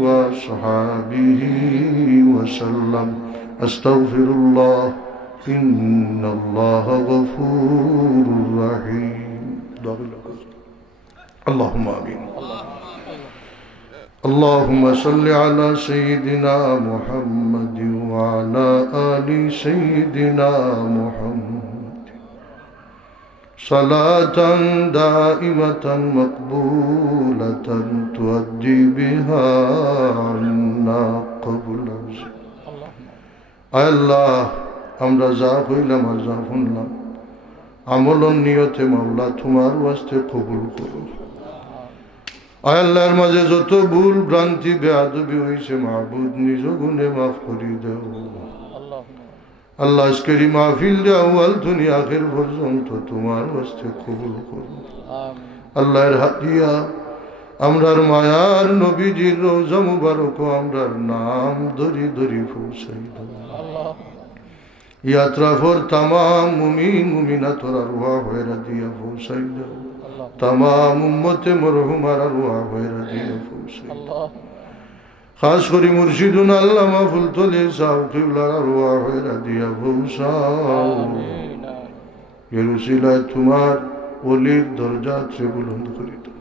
وصحابه وسلم أستغفر الله إن الله غفور رحيم اللهم آمين اللهم صل على سيدنا محمد وعلى آل سيدنا محمد صلاة دائمة مقبولة تؤدي بها عنا قبل الله আমরা যা কইলাম আর যা শুনলাম আমলন নিয়তে মাওলা তোমার ওয়াস্তে কবুল করো আল্লাহর মাঝে যত ভুল ভ্রান্তি বেয়াদবি হইছে মাহবুদ নিজ গুণে মাফ করি দাও আল্লাহ আজকের এই মাহফিল আউয়াল দুনিয়া আখির পর্যন্ত তোমার ওয়াস্তে কবুল করো আল্লাহর হাতিয়া আমরার মায়ার নবীজির রওজা মুবারক আমরার নাম ধরি ধরি পৌঁছাই দাও ইয়াত্রাফর তামাম মুমিন মুমিনাতর আরওয়াহ হয়রা দিয়া পৌঁছাই দাও তামাম উম্মতে মরহুমার আরওয়াহ হয়রা দিয়া পৌঁছাই দাও খাস করি মুর্শিদুন আল্লামা ফুলতলি সাহ কিবলার আরওয়াহ হয়রা দিয়া পৌঁছাও এর উসিলায় তোমার ওলির দরজা আছে বুলন্দ করি দাও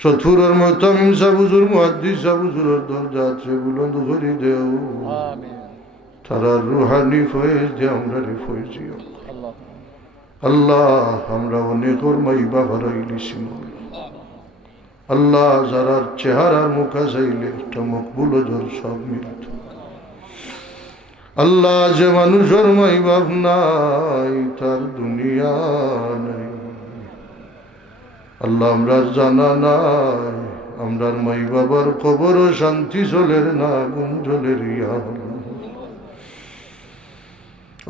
সতফুরের মুহতামিম সাহেব হুজুর মুহাদ্দিস সাহেব হুজুরের দরজা আছে বুলন্দ করি দেও তারা রুহানি ফয়েজ দিয়ে আমরা রে ফয়েজিও আল্লাহ আমরা অনেক ওর মাইবা হারাইলিছি আল্লাহ যারার চেহারার মুখা চাইলে একটা মকবুল জোর সব মিলত আল্লাহ যে মানুষের মাইবাব নাই তার দুনিয়া নাই আল্লাহ আমরার জানা নাই আমরার মাই বাবার কবরও শান্তি চলের না গুণ চলের ইয়া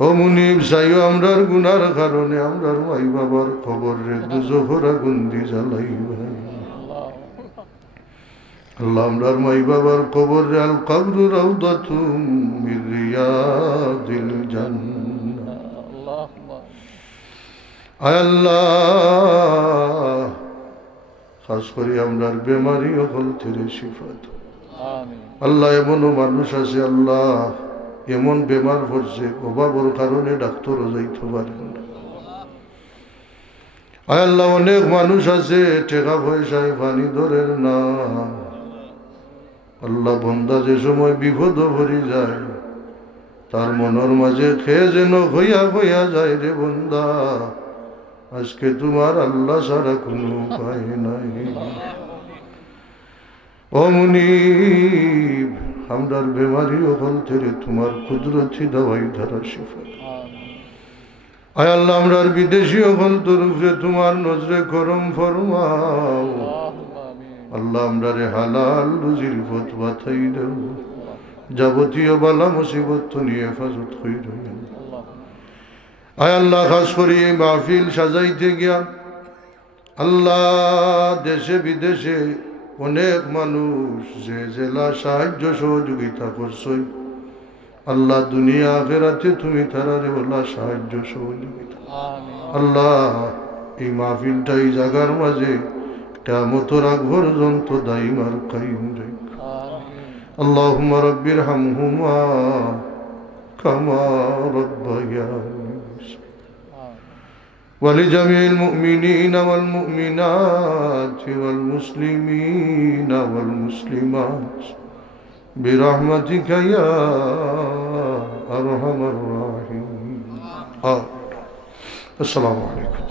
ও মুনিব চাইও আমরার গুনার কারণে আমরার মাই বাবার খবর রে দুজোহরা গুন্দি জ্বালাইবা আল্লাহ আমরার মাই বাবার কবর রে আল কবরু রাউদাতুম মির রিয়াদিল জান্নাহ আয় আল্লাহ খাস করে আমরার বেমারি অকল থেকে শিফা দাও আমিন আল্লাহ এমনও মানুষ আছে আল্লাহ এমন বেমার পড়ছে অভাবের কারণে ডাক্তারও যাইতে পারেন না। আয় আল্লাহ অনেক মানুষ আছে টাকা পয়সায় পানি ধরেন না আল্লাহ বন্দা যে সময় বিপদ ভরি যায় তার মনের মাঝে খেয়ে যেন হইয়া হইয়া যায় রে বন্দা আজকে তোমার আল্লাহ ছাড়া কোনো উপায় নাই। ও মুনিব আমরার বেমারি ওখান থেকে তোমার কুদরতি দাওয়াই ধারা শিফা। আয় আল্লাহ আমরার বিদেশি ওখান তরফে তোমার নজরে করম ফরমাও আল্লাহ আমরারে হালাল রুজির পথ বাতাই দাও যাবতীয় বালা মুসিবত নিয়ে হেফাজত কইর। আয় আল্লাহ খাস করি এই মাহফিল সাজাইতে গিয়া আল্লাহ দেশে বিদেশে অনেক মানুষ যে জেলা সাহায্য সহযোগিতা করছই আল্লাহ দুনিয়া আখিরাতে তুমি তারারে বলা সাহায্য সহযোগিতা। আল্লাহ এই মাহফিলটা এই জায়গার মাঝে কিয়ামত রাগ পর্যন্ত দাইম আর কায়েম রেখ। اللهم رب ارحمهما كما ربياني ولجميع المؤمنين والمؤمنات والمسلمين والمسلمات برحمتك يا أرحم الراحمين. السلام عليكم.